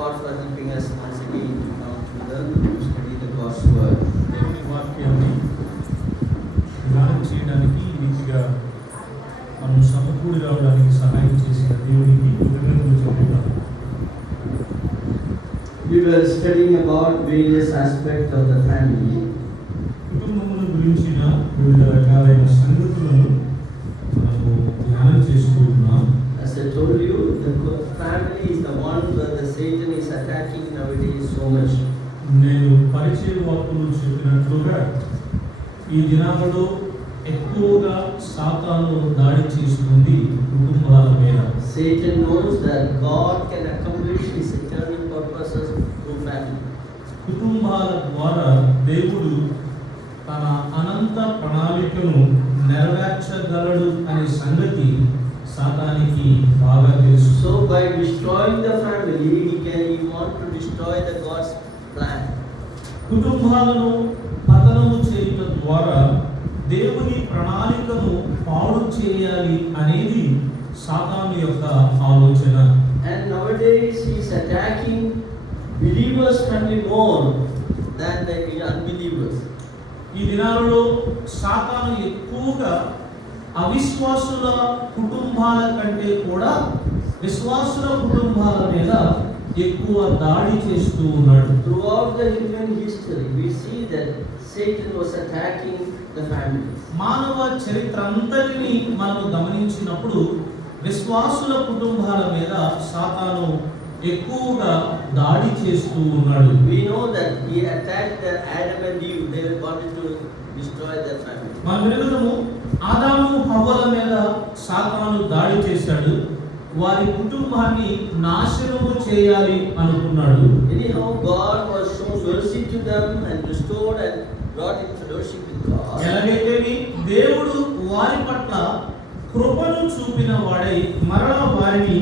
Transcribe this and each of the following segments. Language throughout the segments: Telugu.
God for helping us once again to learn to study the God's word. దేవుని వాక్యాన్ని ధ్యానం చేయడానికి ఈ రీతిగా మనం సమకూడి రావడానికి సహాయం చేసిన దేవునికి కృతజ్ఞతలు చెల్లిద్దాం. We were studying about various aspects of the family. కుటుంబముల గురించిన వివిధ రకాలైన సంగతులను మనము ధ్యానం చేసుకుంటున్నాం. As I told you, the family is the one where the Satan is attacking nowadays so much. నేను పరిచయ వాక్కులు చెప్పినట్లుగా ఈ దినాలలో ఎక్కువగా సాతాను దాడి చేస్తుంది కుటుంబాల మీద. Satan knows that God can accomplish his eternal purposes through family. కుటుంబాల ద్వారా దేవుడు తన అనంత ప్రణాళికను నెరవేర్చగలడు అనే సంగతి సాతానికి బాగా తెలుసు. So by destroying the family, he want to destroy the God's plan. కుటుంబాలను పతనము చేయడం ద్వారా దేవుని ప్రణాళికను పాడు చేయాలి అనేది సాతాను యొక్క ఆలోచన. And nowadays he is attacking believers family more than the unbelievers. ఈ దినాలలో సాతాను ఎక్కువగా అవిశ్వాసుల కుటుంబాల కంటే కూడా విశ్వాసుల కుటుంబాల మీద ఎక్కువ దాడి చేస్తూ ఉన్నాడు. Throughout the human history, we see that Satan was attacking the families. మానవ చరిత్ర అంతటిని మనం గమనించినప్పుడు విశ్వాసుల కుటుంబాల మీద సాతాను ఎక్కువగా దాడి చేస్తూ ఉన్నాడు. We know that he attacked Adam and Eve. They wanted to destroy their family. మనం ఎరుగుదము ఆదాము హవ్వల మీద సాతాను దాడి చేశాడు. వారి కుటుంబాన్ని నాశనము చేయాలి అనుకున్నాడు. Anyhow, God was shown mercy to them and restored and brought in fellowship with God. ఎలాగైతే దేవుడు వారి పట్ల కృపను చూపిన వాడై మరలా వారిని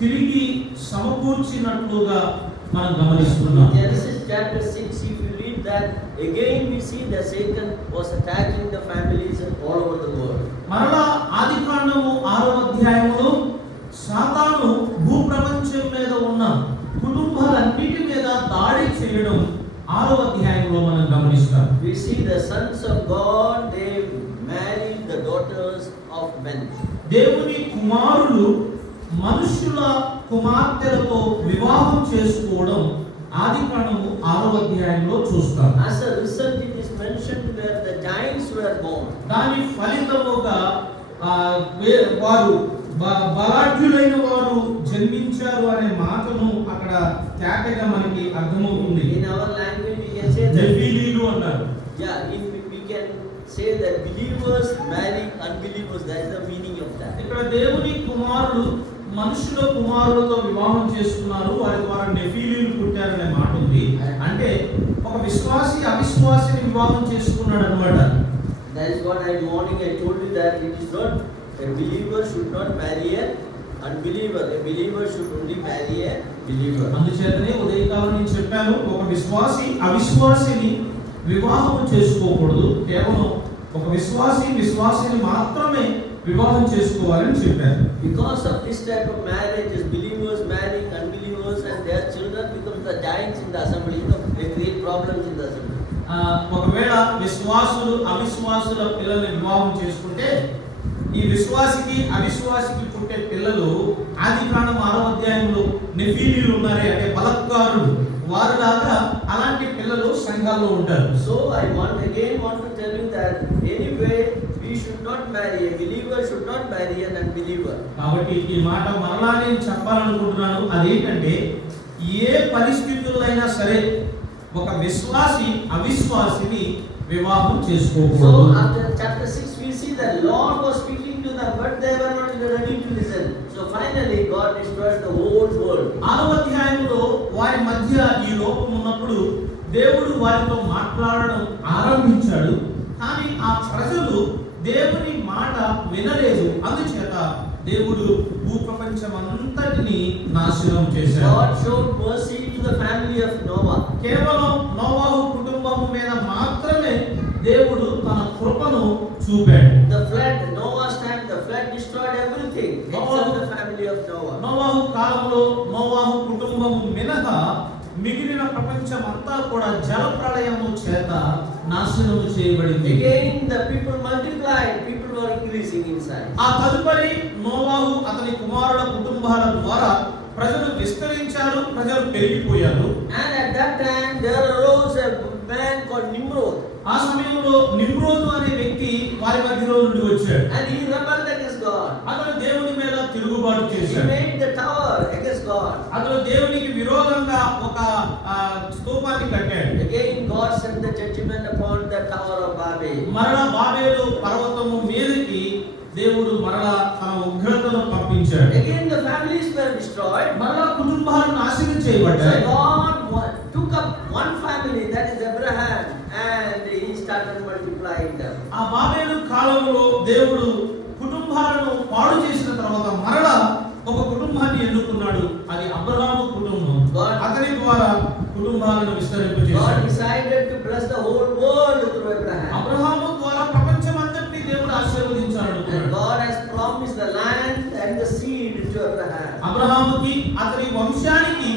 తిరిగి సమకూర్చినట్లుగా మనం గమనిస్తున్నాం. Genesis chapter 6, if you read that, again we see that Satan was attacking the families all over the world. మరలా ఆదికాండము 6వ అధ్యాయములో సాతాను భూప్రపంచం మీద ఉన్న కుటుంబాలన్నిటి మీద దాడి చేయడం 6వ అధ్యాయంలో మనం గమనిస్తాం. We see the sons of God, they married the daughters of men. దేవుని కుమారులు మనుషుల కుమార్తెలతో వివాహం చేసుకోవడం ఆదికాండము 6వ అధ్యాయంలో చూస్తాం. As a result, it is mentioned where the giants were born. దాని ఫలితముగా వారు బలాఢ్యులైన వారు జన్మించారు అనే మాటను అక్కడ తేటగా మనకి అర్థమవుతుంది. In our language, we can say that. నెఫీలీలు అన్నారు. Yeah, we can say that believers marry unbelievers. That is the meaning of that. ఇక్కడ దేవుని కుమారులు మనుషుల కుమారులతో వివాహం చేసుకున్నారు, వారి ద్వారా నెఫీలీలు పుట్టారనే మాట ఉంది. అంటే ఒక విశ్వాసి అవిశ్వాసిని వివాహం చేసుకున్నాడు అన్నమాట. That is what morning I told you that it is not a believer should not marry an unbeliever. A believer should only marry a believer. అందుచేతనే ఉదయకాలం నేను చెప్పాను, ఒక విశ్వాసి అవిశ్వాసిని వివాహం చేసుకోకూడదు. కేవలం ఒక విశ్వాసిని మాత్రమే వివాహం చేసుకోవాలని చెప్పాను. Because of this type of marriages, believers marrying unbelievers and their children become the giants in the assembly. They create problems in the assembly. ఒకవేళ విశ్వాసులు అవిశ్వాసుల పిల్లల్ని వివాహం చేసుకుంటే ఈ విశ్వాసికి అవిశ్వాసికి పుట్టే పిల్లలు ఆదికాండం 6వ అధ్యాయంలో నెఫీలీలు ఉన్నారే అంటే బలత్కారులు వారిలాగా అలాంటి పిల్లలు సంఘాల్లో ఉంటారు. So I want to tell you that anyway we should not marry a believer should not marry an unbeliever. కాబట్టి ఈ మాట మరలా నేను చెప్పాలనుకుంటున్నాను. అదేంటంటే ఏ పరిస్థితుల్లో సరే ఒక విశ్వాసి అవిశ్వాసిని వివాహం చేసుకోకూడదు. So after chapter 6 we see that Lord was speaking to them but they were not ready to listen. So finally God destroyed the whole world. 6వ అధ్యాయంలో వారి మధ్య ఈ లోపం ఉన్నప్పుడు దేవుడు వారితో మాట్లాడడం ఆరంభించాడు. కానీ ఆ ప్రజలు దేవుని మాట వినలేదు. అందుచేత దేవుడు భూప్రపంచమంతటిని నాశనం చేశాడు. God showed mercy to the family of Noah. కేవలం నోవాహు కుటుంబం మీద మాత్రమే దేవుడు తన కృపను చూపాడు. The flood, Noah's time, the flood destroyed everything except the family family of Noah. నోవాహు కాలంలో నోవాహు కుటుంబము మినహా మిగిలిన ప్రపంచం అంతా కూడా జల ప్రళయము చేత నాశనము చేయబడింది. Again the people multiplied, people were increasing inside. ఆ తదుపరి నోవాహు అతని కుమారుల కుటుంబాల ద్వారా ప్రజలు విస్తరించారు, ప్రజలు పెరిగిపోయారు. And at that time there arose a man called Nimrod. ఆ సమయంలో నిమ్రోదు అనే వ్యక్తి వారి మధ్యలో నుండి వచ్చాడు. And he rebelled against God. అతను దేవుని మీద తిరుగుబాటు He చేశాడు. made the tower against God. అతను దేవునికి విరోధంగా ఒక స్తూపాన్ని కట్టాడు. Again God sent the judgment upon the tower of Babel. మరలా బాబేలు పర్వతము మీదకి దేవుడు మరలా తన ఉగ్రతను పంపించాడు. Again the families were destroyed. మరలా కుటుంబాలు నాశనం చేయబడ్డాయి. So God took up one family, that is Abraham, and he started multiplying them. ఆ బాబేలు కాలంలో దేవుడు కుటుంబాలను పాడు చేసిన తర్వాత మరలా ఒక కుటుంబాన్ని ఎన్నుకున్నాడు. అది అబ్రహాము కుటుంబం. అతని ద్వారా కుటుంబాలను God విస్తరింపజేశాడు. decided to bless the whole world through Abraham. Abraham ద్వారా ప్రపంచమంతటిని దేవుడు ఆశీర్వదించాడు. And God has promised the land and the seed to Abraham. అబ్రహాముకి అతని వంశానికి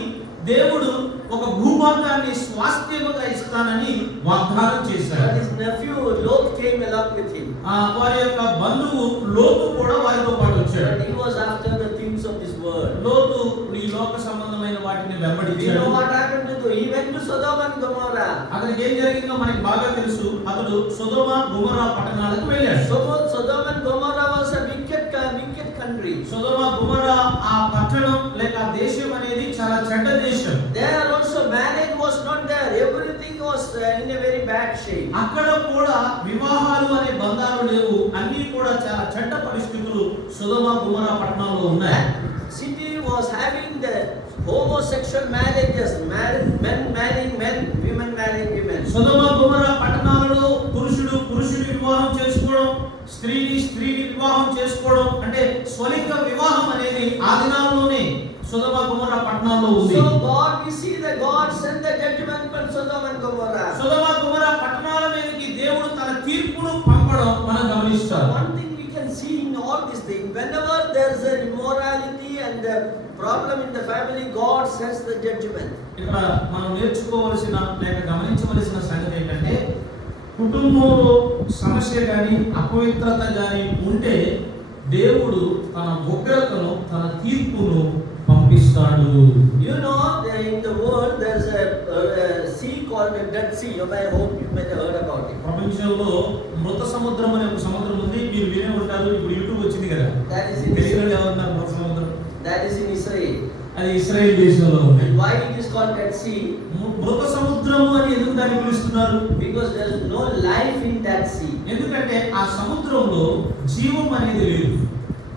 దేవుడు ఒక భూభాగాన్ని స్వాస్థ్యముగా ఇస్తానని వాగ్దానం చేశాడు. But his nephew Lot came along with him. వారి యొక్క బంధువు లోతు కూడా వారితో పాటు వచ్చాడు. But he was after the things of this world. లోతు ఈ లోక సంబంధమైన వాటిని We వెంబడించాడు. know what happened to him. He went to Sodom and Gomorrah. అతనికి ఏం జరిగిందో మనకి బాగా తెలుసు. అతడు సొదొమ గొమొర్రా పట్టణాలకు వెళ్ళాడు. Sodom and Gomorrah was a wicked country. సొదొమ గొమొర్రా ఆ పట్టణం లేక ఆ దేశం అనేది చాలా చెడ్డ దేశం. There also marriage was not there. Everything was in a very bad shape. అక్కడ కూడా వివాహాలు అనే బంధాలు లేవు. అన్నీ కూడా చాలా చెడ్డ పరిస్థితులు సొదొమ గొమొర్రా పట్టణంలో ఉన్నాయి. City was having the homosexual marriages, men marrying men, women marrying women. సొదొమ గొమొర్రా పట్టణాలలో పురుషుడు వివాహం చేసుకోవడం, స్త్రీని వివాహం చేసుకోవడం అంటే స్వలింగ వివాహం అనేది ఆ దినాల్లోనే సొదొమ గొమొర్రా పట్టణాల్లో ఉంది. So God, we see that God sent the judgment on Sodom and Gomorrah. సొదొమ గొమొర్రా పట్టణాల మీదకి దేవుడు తన తీర్పును పంపడం మనం గమనిస్తాం. One thing we can see in all these things, whenever there is an immorality and a problem in the family, God sends the judgment. ఇక్కడ మనం నేర్చుకోవలసిన లేక గమనించవలసిన సంగతి ఏంటంటే కుటుంబంలో సమస్య కానీ అపవిత్రత కానీ ఉంటే దేవుడు తన ఉగ్రతను తన తీర్పును పంపిస్తాడు. You know, in the world there is a sea called the Dead Sea. I hope you may have heard about it. ప్రపంచంలో మృత సముద్రం అనే ఒక సముద్రం ఉంది. మీరు వినే ఉంటారు. ఇప్పుడు యూట్యూబ్ వచ్చింది కదా. That is in తెలియని Israel. ఎవరున్నారు మృత సముద్రం? That is in Israel. అది ఇశ్రాయేల్ దేశంలో ఉంది. And why it is called Dead Sea? మృత సముద్రము అని ఎందుకు దాన్ని పిలుస్తున్నారు? Because there is no life in that sea. ఎందుకంటే ఆ సముద్రంలో జీవం అనేది లేదు.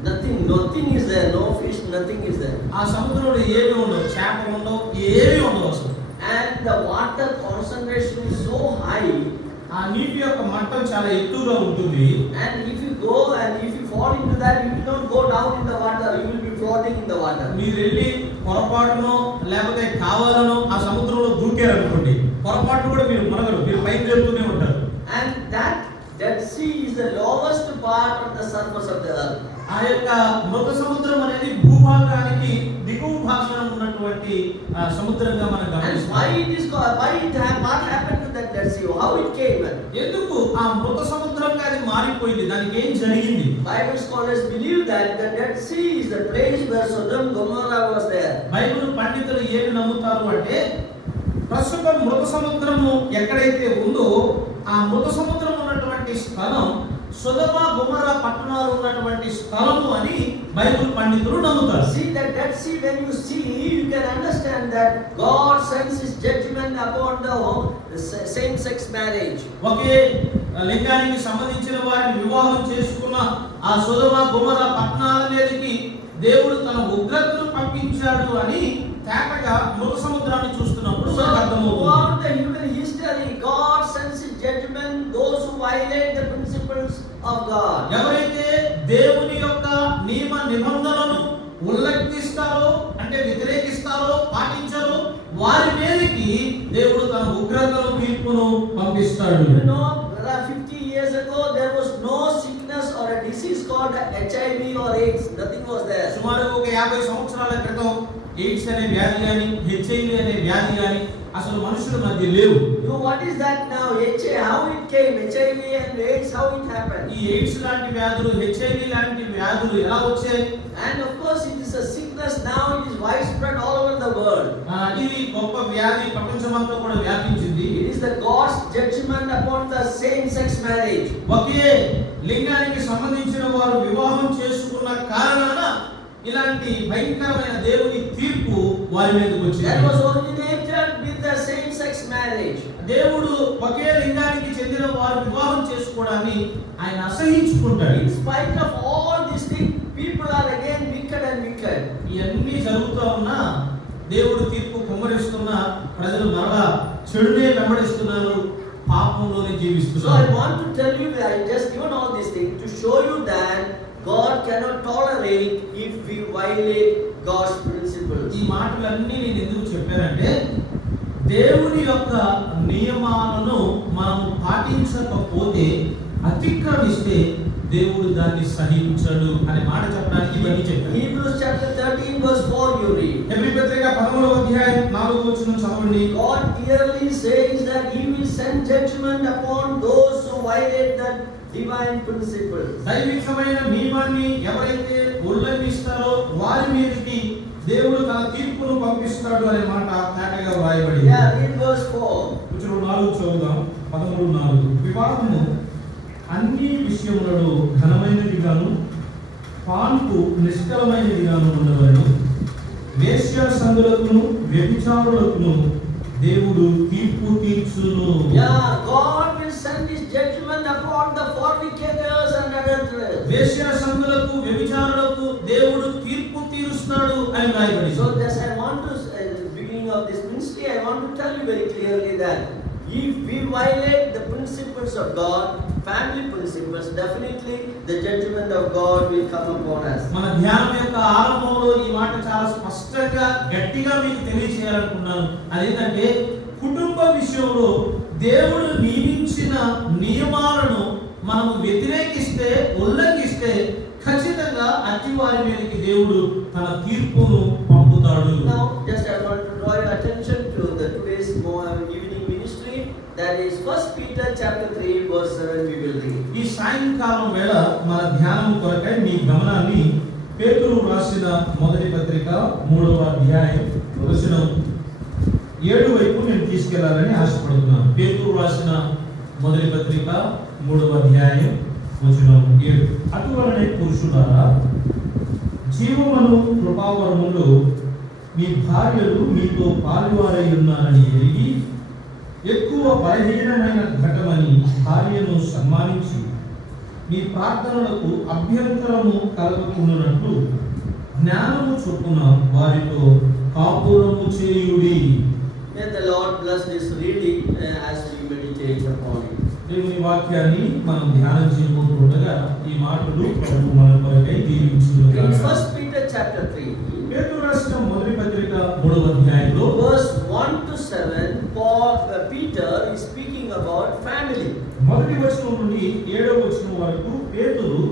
Nothing is there. No fish, nothing is there. ఆ సముద్రంలో ఏమీ ఉండవు, చేపలు ఉండవు, ఏమీ ఉండవు అసలు. And the water concentration is so high. ఆ నీటి యొక్క మట్టం చాలా ఎక్కువగా ఉంటుంది. And if you go and if you fall into that, you will not go down in the water. You will be floating in the water. మీరు వెళ్ళి పొరపాటునో లేకపోతే కావాలనో ఆ సముద్రంలో దూకారనుకోండి, పొరపాటు కూడా మీరు మునగరు, మీరు పైకి వెళ్తూనే ఉంటారు. And that Dead Sea is the lowest part of the surface of the earth. ఆ యొక్క మృత సముద్రం అనేది భూభాగానికి దిగువ భాగంలో ఉన్నటువంటి సముద్రంగా మనం And గమనిస్తాం. what happened to that Dead Sea? How it came? ఎందుకు ఆ మృత సముద్రంగా అది మారిపోయింది? దానికి ఏం జరిగింది? Bible scholars believe that the Dead Sea is the place where Sodom Gomorrah was there. Bible పండితులు ఏమి నమ్ముతారు అంటే ప్రస్తుతం మృత సముద్రము ఎక్కడైతే ఉందో ఆ మృత సముద్రం ఉన్నటువంటి స్థలం సొదొమ గొమొర్రా పట్టణాలు ఉన్నటువంటి స్థలము అని బైబిల్ పండితులు నమ్ముతారు. See that Dead Sea, when you see, you can understand that God sends His judgment upon the same-sex marriage. ఒకే లింగానికి సంబంధించిన వారిని వివాహం చేసుకున్న ఆ సొదొమ గొమొర్రా పట్టణాల మీదకి దేవుడు తన ఉగ్రతను పంపించాడు అని తేటగా మృత సముద్రాన్ని చూస్తున్నప్పుడు మనకు అర్థమవుతుంది. Throughout the human history, God sends His judgment those who violate the principles of God. ఎవరైతే దేవుని యొక్క నియమ నిబంధనలను ఉల్లంఘిస్తారో అంటే వ్యతిరేకిస్తారో పాటించారో వారి మీదకి దేవుడు తన ఉగ్రతను తీర్పును పంపిస్తాడు. You know, 50 years ago there was no sickness or a disease called HIV or AIDS. Nothing was there. సుమారు ఒక 50 సంవత్సరాల క్రితం ఎయిడ్స్ అనే వ్యాధి కానీ హెచ్ఐవి అనే వ్యాధి కానీ అసలు మనుషుల మధ్య లేవు. What is that now? How it came? HIV and AIDS, how it happened? ఈ ఎయిడ్స్ లాంటి వ్యాధులు, హెచ్ఐవి లాంటి వ్యాధులు ఎలా వచ్చాయి? And of course it is a sickness now, it is widespread all over the world. ఇది గొప్ప వ్యాధి ప్రపంచమంతా కూడా వ్యాపించింది. It is the God's judgment upon the same sex marriage. ఒకే లింగానికి సంబంధించిన వారు వివాహం చేసుకున్న కారణాన ఇలాంటి భయంకరమైన దేవుని తీర్పు వారి మీదకి వచ్చింది. That was originated with the same sex marriage. దేవుడు ఒకే లింగానికి చెందిన వారు వివాహం చేసుకోవడాన్ని ఆయన అసహించుకుంటాడు. In spite of all these things, people are again wicked and wicked. ఇవన్నీ జరుగుతూ ఉన్నా దేవుడు తీర్పు కుమ్మరిస్తున్నా ప్రజలు మరలా చెడునే వెంబడిస్తున్నారు, పాపంలోనే So జీవిస్తున్నారు. I want to tell you that I just given all these things to show you that God cannot tolerate if we violate God's principles. ఈ మాటలన్నీ నేను ఎందుకు చెప్పానంటే దేవుని యొక్క నియమాలను మనం పాటించకపోతే, అతిక్రమిస్తే దేవుడు దాన్ని సహించడు అనే మాట చెప్పడానికి ఇవన్నీ చెప్పాను. Hebrews chapter 13 verse 4 you read. Hebrew పత్రిక 13వ అధ్యాయం 4వ వచనం చదవండి. God clearly says that he will send judgment upon those who violate the divine principles. దైవికమైన నియమాన్ని ఎవరైతే ఉల్లంఘిస్తారో వారి మీదకి దేవుడు తన తీర్పును పంపిస్తాడు అనే మాట తేటగా వ్రాయబడింది. Yeah, read verse 4. వచనం 4 చదువుదాం. 13:4 వివాహము అన్ని విషయములలో ఘనమైనదిగాను పాన్పు నిష్కలమైనదిగాను ఉండవలెను. వేశ్య సంగులకును వ్యభిచారులకును దేవుడు తీర్పు తీర్చును. Yeah, God will send his judgment upon the fornicators and adulterers. వేశ్య సంగులకు వ్యభిచారులకు దేవుడు తీర్పు తీరుస్తాడు అని రాయబడింది. So just I want to at the beginning of this ministry I want to tell you very clearly that if we violate the principles of God, family principles, definitely the judgment of God will come upon us. మన ధ్యానం యొక్క ఆరంభంలో ఈ మాట చాలా స్పష్టంగా గట్టిగా మీకు తెలియజేయాలనుకున్నాను. అదేంటంటే కుటుంబ విషయంలో దేవుడు నియమించిన నియమాలను మనం వ్యతిరేకిస్తే, ఉల్లంఘిస్తే ఖచ్చితంగా అట్టి వారి మీదకి దేవుడు తన తీర్పును పంపుతాడు. Now just I want to draw your attention to the today's evening ministry, that is 1 Peter chapter 3 verse 7 we will read. ఈ సాయంకాలం వేళ మన ధ్యానం కొరకై మీ గమనాన్ని పేతురు రాసిన మొదటి పత్రిక 3వ అధ్యాయం వచనం 7 వైపు నేను తీసుకెళ్లాలని ఆశపడుతున్నాను. పేతురు రాసిన మొదటి పత్రిక 3వ అధ్యాయం వచనం 7. అటువలనే పురుషులారా, జీవమును కృపావరములో మీ భార్యలు మీతో పాలువారై ఉన్నారని ఎరిగి ఎక్కువ బలహీనమైన ఘటమని భార్యను సన్మానించి మీ ప్రార్థనలకు అభ్యంతరము కలగకుండానట్లు జ్ఞానము చొప్పున వారితో కాపురము చేయుడి. May the Lord bless this reading as we meditate upon it. దేవుని వాక్యాన్ని మనం ధ్యానం చేయబోతుండగా ఈ మాటలు ప్రభు మన కొరకై దీవించును. In 1 Peter chapter 3, పేతురు రాసిన మొదటి పత్రిక 3వ అధ్యాయంలో verse 1 to 7, Peter is speaking about family. మొదటి వచనం నుండి 7వ వచనం వరకు పేతురు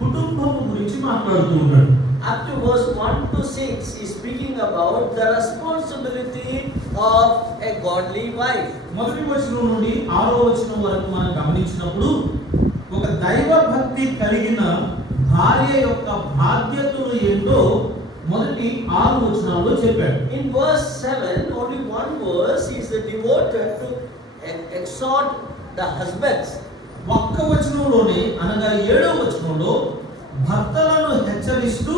కుటుంబం గురించి మాట్లాడుతూ ఉన్నాడు. Up to verse 1 to 6 is speaking about the responsibility of a godly wife. మొదటి వచనం నుండి 6వ వచనం వరకు మనం గమనించినప్పుడు ఒక దైవ భక్తి కలిగిన భార్య యొక్క బాధ్యతలు ఏంటో మొదటి 6 వచనాల్లో చెప్పాడు. In verse 7, only one verse is devoted to exhort the husbands. ఒక్క వచనంలోనే అనగా 7వ వచనంలో భర్తలను హెచ్చరిస్తూ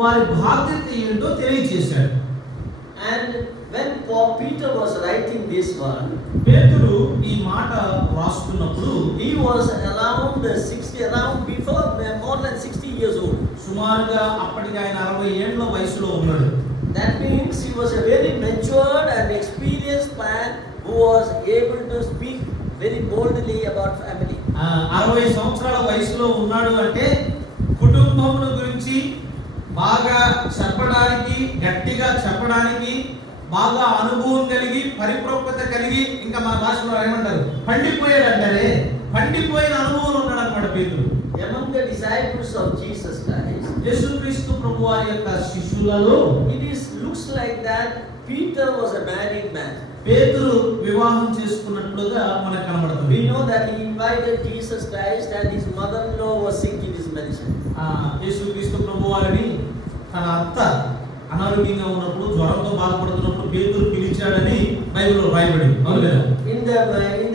వారి బాధ్యత ఏంటో తెలియజేశాడు. And when Peter was writing this one, పేతురు ఈ మాట రాస్తున్నప్పుడు he was around before more than 60 years old. సుమారుగా అప్పటికి ఆయన 60 ఏళ్ల వయసులో ఉన్నాడు. That means he was a very matured and experienced man who was able to speak very boldly about family. 60 సంవత్సరాల వయసులో ఉన్నాడు అంటే కుటుంబముల గురించి బాగా చెప్పడానికి, గట్టిగా చెప్పడానికి బాగా అనుభవం కలిగి, పరిపక్వత కలిగి, ఇంకా మన భాషలో ఏమంటారు, పండిపోయిన అనుభవం ఉన్నాడు అన్నమాట పేతురు. Among the disciples of Jesus Christ, యేసుక్రీస్తు ప్రభువారి యొక్క శిష్యులలో looks like that Peter was a married man. పేతురు వివాహం చేసుకున్నట్లుగా మనకు కనబడుతుంది. We know that he invited Jesus Christ and his mother-in-law was sick, it is mentioned. యేసుక్రీస్తు ప్రభువారిని తన అత్త అనారోగ్యంగా ఉన్నప్పుడు జ్వరంతో బాధపడుతున్నప్పుడు పేతురు పిలిచాడని బైబిల్లో రాయబడింది. In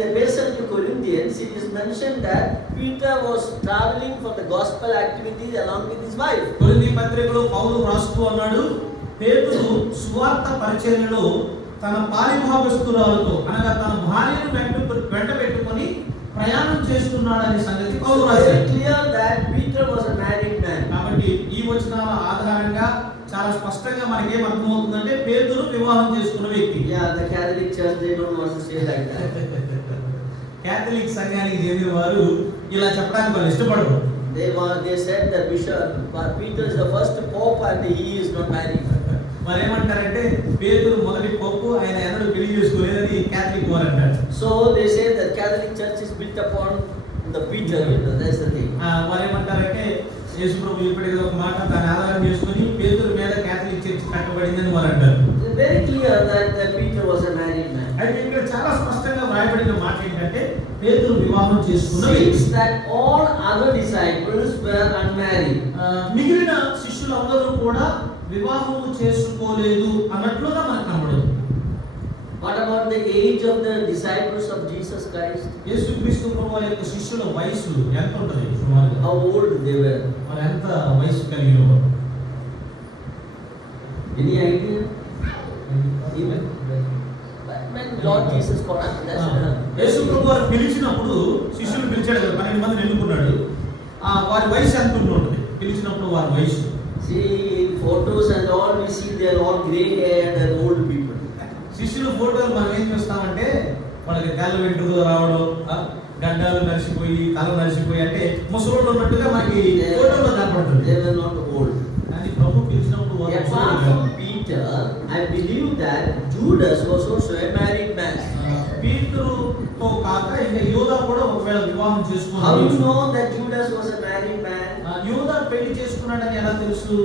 the Bethel to Corinthians, it is mentioned that Peter was traveling for the gospel activities along with his wife. కొరింథీ పత్రికలో పౌలు రాస్తూ అన్నాడు, పేతురు సువార్త పరిచర్యలో తన పాలిభాగస్తురాలతో అనగా తన భార్యను వెంట పెట్టుకొని ప్రయాణం చేస్తున్నాడనే సంగతి పౌలు రాశాడు. Clear that Peter was a married man. కాబట్టి ఈ వచనాల ఆధారంగా చాలా స్పష్టంగా మనకి ఏం అర్థమవుతుందంటే పేతురు వివాహం చేసుకున్న వ్యక్తి. The Catholic Church they don't want to say like that. Catholic సంఘానికి చెందిన వారు ఇలా చెప్పడానికి వాళ్ళు ఇష్టపడరు. They said that Peter is the first pope and he is not married. మరి ఏమంటారంటే పేతురు మొదటి పోపు, ఆయన ఎన్నడూ పెళ్లి చేసుకోలేదని క్యాథలిక్ వారు అంటారు. So they say that Catholic Church is built upon the Peter. That's the thing. మరి ఏమంటారంటే యేసు ప్రభు ఇప్పటికే ఒక మాట దాన్ని ఆధారం చేసుకొని పేతురు మీద క్యాథలిక్ చర్చ్ కట్టబడిందని వారు అంటారు. It's very clear that Peter was a married man. అయితే ఇక్కడ చాలా స్పష్టంగా రాయబడిన మాట ఏంటంటే పేతురు వివాహం చేసుకున్న వ్యక్తి. Since that all other disciples were unmarried. మిగిలిన శిష్యులందరూ కూడా వివాహము చేసుకోలేదు అన్నట్లుగా మనకు కనబడుతుంది. What about the age of the disciples of Jesus Christ? యేసుక్రీస్తు ప్రభువు యొక్క శిష్యుల వయసు ఎంత ఉంటుంది సుమారుగా? How old they were? మరి ఎంత వయసు కలిగి ఉన్నారు? Any idea? Even when Lord Jesus called యేసు ప్రభువు వారు పిలిచినప్పుడు శిష్యులు పిలిచాడు కదా, 12 మందిని ఎన్నుకున్నాడు. వారి వయసు ఎంత ఉంటుంది పిలిచినప్పుడు వారి వయసు? See in photos and all we see they are all grey haired and old people. శిష్యుల ఫోటోలు మనం ఏం చూస్తామంటే వాళ్ళకి తెల్ల వెంట్రుకలు రావడం, గడ్డాలు నలిసిపోయి తల నలిసిపోయి అంటే ముసలోళ్ళు ఉన్నట్టుగా మనకి ఫోటోలో కనపడుతుంది. They were not old. కానీ ప్రభు పిలిచినప్పుడు apart from Peter, I believe that Judas was also a married man. పీతరుతో కాక ఇంకా యూదా కూడా ఒకవేళ వివాహం చేసుకున్నాడు. How do you know that Judas was a married man? యూదా పెళ్లి చేసుకున్నాడని ఎలా తెలుసు?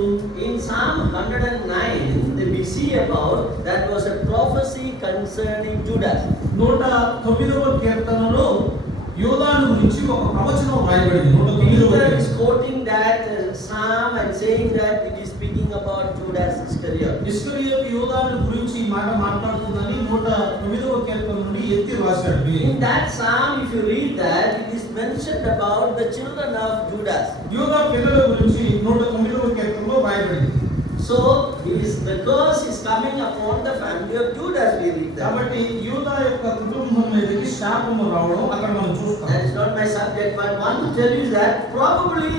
In Psalm 109 we see about that was a prophecy concerning Judas. 109వ కీర్తనలో యూదాను గురించి ఒక ప్రవచనం రాయబడింది. 109వ Peter is quoting that psalm and saying that it is speaking about Judas Iscariot. ఇస్కరియోతు యూదాను గురించి ఈ మాట మాట్లాడుతుందని 109వ కీర్తన నుండి ఎత్తి రాశాడు. In that psalm if you read that it is mentioned about the children of Judas. యూదా పిల్లల గురించి 109వ కీర్తనలో రాయబడింది. So the curse is coming upon the family of Judas we read that. కాబట్టి యూదా యొక్క కుటుంబం మీదకి శాపము రావడం అక్కడ మనం చూస్తాం. That is not my subject, but one to tell you that probably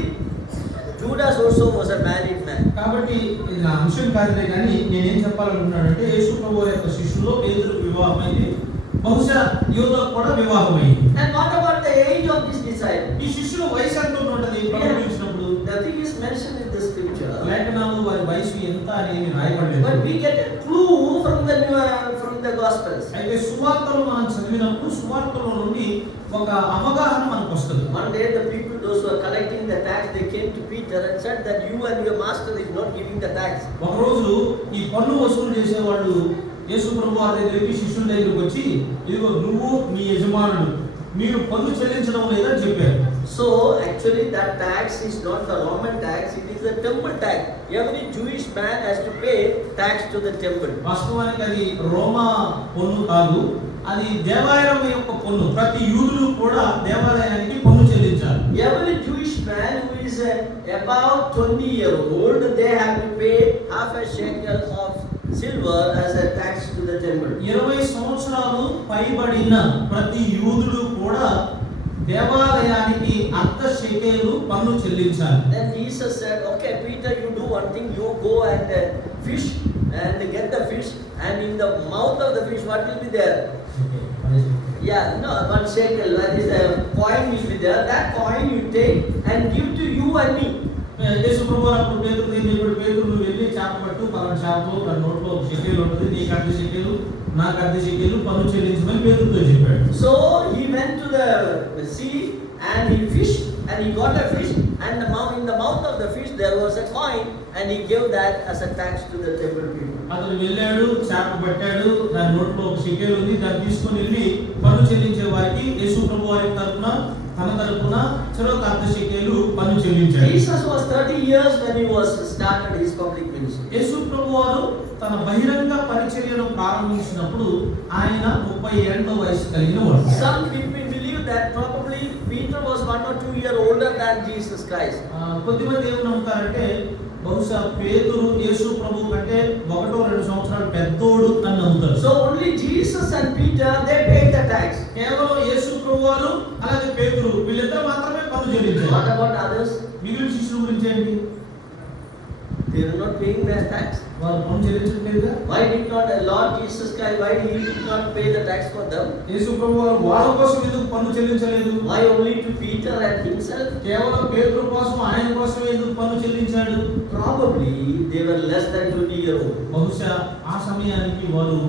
Judas also was a married man. కాబట్టి ఇది నా అంశం కాదులే కానీ నేనేం చెప్పాలనుకున్నానంటే యేసు ప్రభువు యొక్క శిష్యుల్లో పేతురు వివాహమైంది, బహుశా యూదా కూడా వివాహమైంది. And what about the age of this disciple? ఈ శిష్యుల వయసు ఎంత ఉంటది ప్రభు పిలిచినప్పుడు? The thing is mentioned in the scripture. లేఖనాలు వారి వయసు ఎంత అని రాయబడలేదు. But we get a clue from the gospels. అయితే సువార్తలు మనం చదివినప్పుడు సువార్తల నుండి ఒక అవగాహన మనకు వస్తుంది. One day the people those who are collecting the tax they came to Peter and said that you and your master is not giving the tax. ఒక రోజు ఈ పన్ను వసూలు చేసేవాళ్ళు యేసు ప్రభు వారి దగ్గరికి శిష్యుల దగ్గరికి వచ్చి ఇదిగో నువ్వు నీ యజమానుడు మీరు పన్ను చెల్లించడం లేదని చెప్పారు. So actually that tax is not the Roman tax, it is the temple tax. Every Jewish man has to pay tax to the temple. వాస్తవానికి అది రోమా పన్ను కాదు, అది దేవాలయం యొక్క పన్ను. ప్రతి యూదులు కూడా దేవాలయానికి పన్ను చెల్లించాలి. Every Jewish man who is about 20 years old they have to pay half a shekel of silver as a tax to the temple. 20 సంవత్సరాలు పైబడిన ప్రతి యూదుడు కూడా దేవాలయానికి అర్ధ షెకెలు పన్ను చెల్లించాలి. Then Jesus said, okay Peter, you do one thing, you go and fish and get the fish, and in the mouth of the fish what will be there? Yeah, no, 1 shekel, that is the coin will be there. That coin you take and give to you and me. యేసు ప్రభువు అప్పుడు పేతురు నువ్వు వెళ్ళి చేప పట్టు, పలానా చేపలో తన నోట్లో ఒక షెకెలు ఉంటుంది, నీకు అర్ధ షెకెలు నాకు అర్ధ షెకెలు పన్ను చెల్లించమని పేతురుతో చెప్పాడు. So he went to the sea and he fished and he got a fish, and in the mouth mouth of the fish there was a coin, and he gave that as a tax to the temple people. అతను వెళ్ళాడు, చేప పట్టాడు, దాని నోట్లో ఒక షెకెల్ ఉంది, దాన్ని తీసుకొని వెళ్ళి పన్ను చెల్లించే వారికి యేసు ప్రభు వారి తరపున తన తరపున చెరొక అర్ధ షెకెలు పన్ను చెల్లించాడు. Jesus was 30 years when he was started his public ministry. యేసు ప్రభు వారు తన బహిరంగ పరిచర్యను ప్రారంభించినప్పుడు ఆయన 30 ఏళ్ల వయసు కలిగిన వాడు. Some people believe that probably Peter was 1 or 2 years older than Jesus Christ. కొద్దిమంది ఏమని నమ్ముతారంటే బహుశా పేతురు యేసు ప్రభు కంటే 1-2 సంవత్సరాలు పెద్దోడు అని నమ్ముతారు. So only Jesus and Peter they paid the tax. కేవలం యేసు ప్రభు వారు అలాగే పేతురు వీళ్ళిద్దరు మాత్రమే పన్ను చెల్లించారు. What about others? మిగిలిన శిష్యుల గురించి ఏంటి? They are not paying their tax. వారు పన్ను చెల్లించట్లేదుగా. Why did not the Lord Jesus Christ, why he did not pay the tax for them? యేసు ప్రభు వారు వాళ్ళ కోసం ఎందుకు పన్ను చెల్లించలేదు? Why only to Peter and himself? కేవలం పేతురు కోసం ఆయన కోసం ఎందుకు పన్ను చెల్లించాడు? Probably they were less than 20 years old. బహుశా ఆ సమయానికి వారు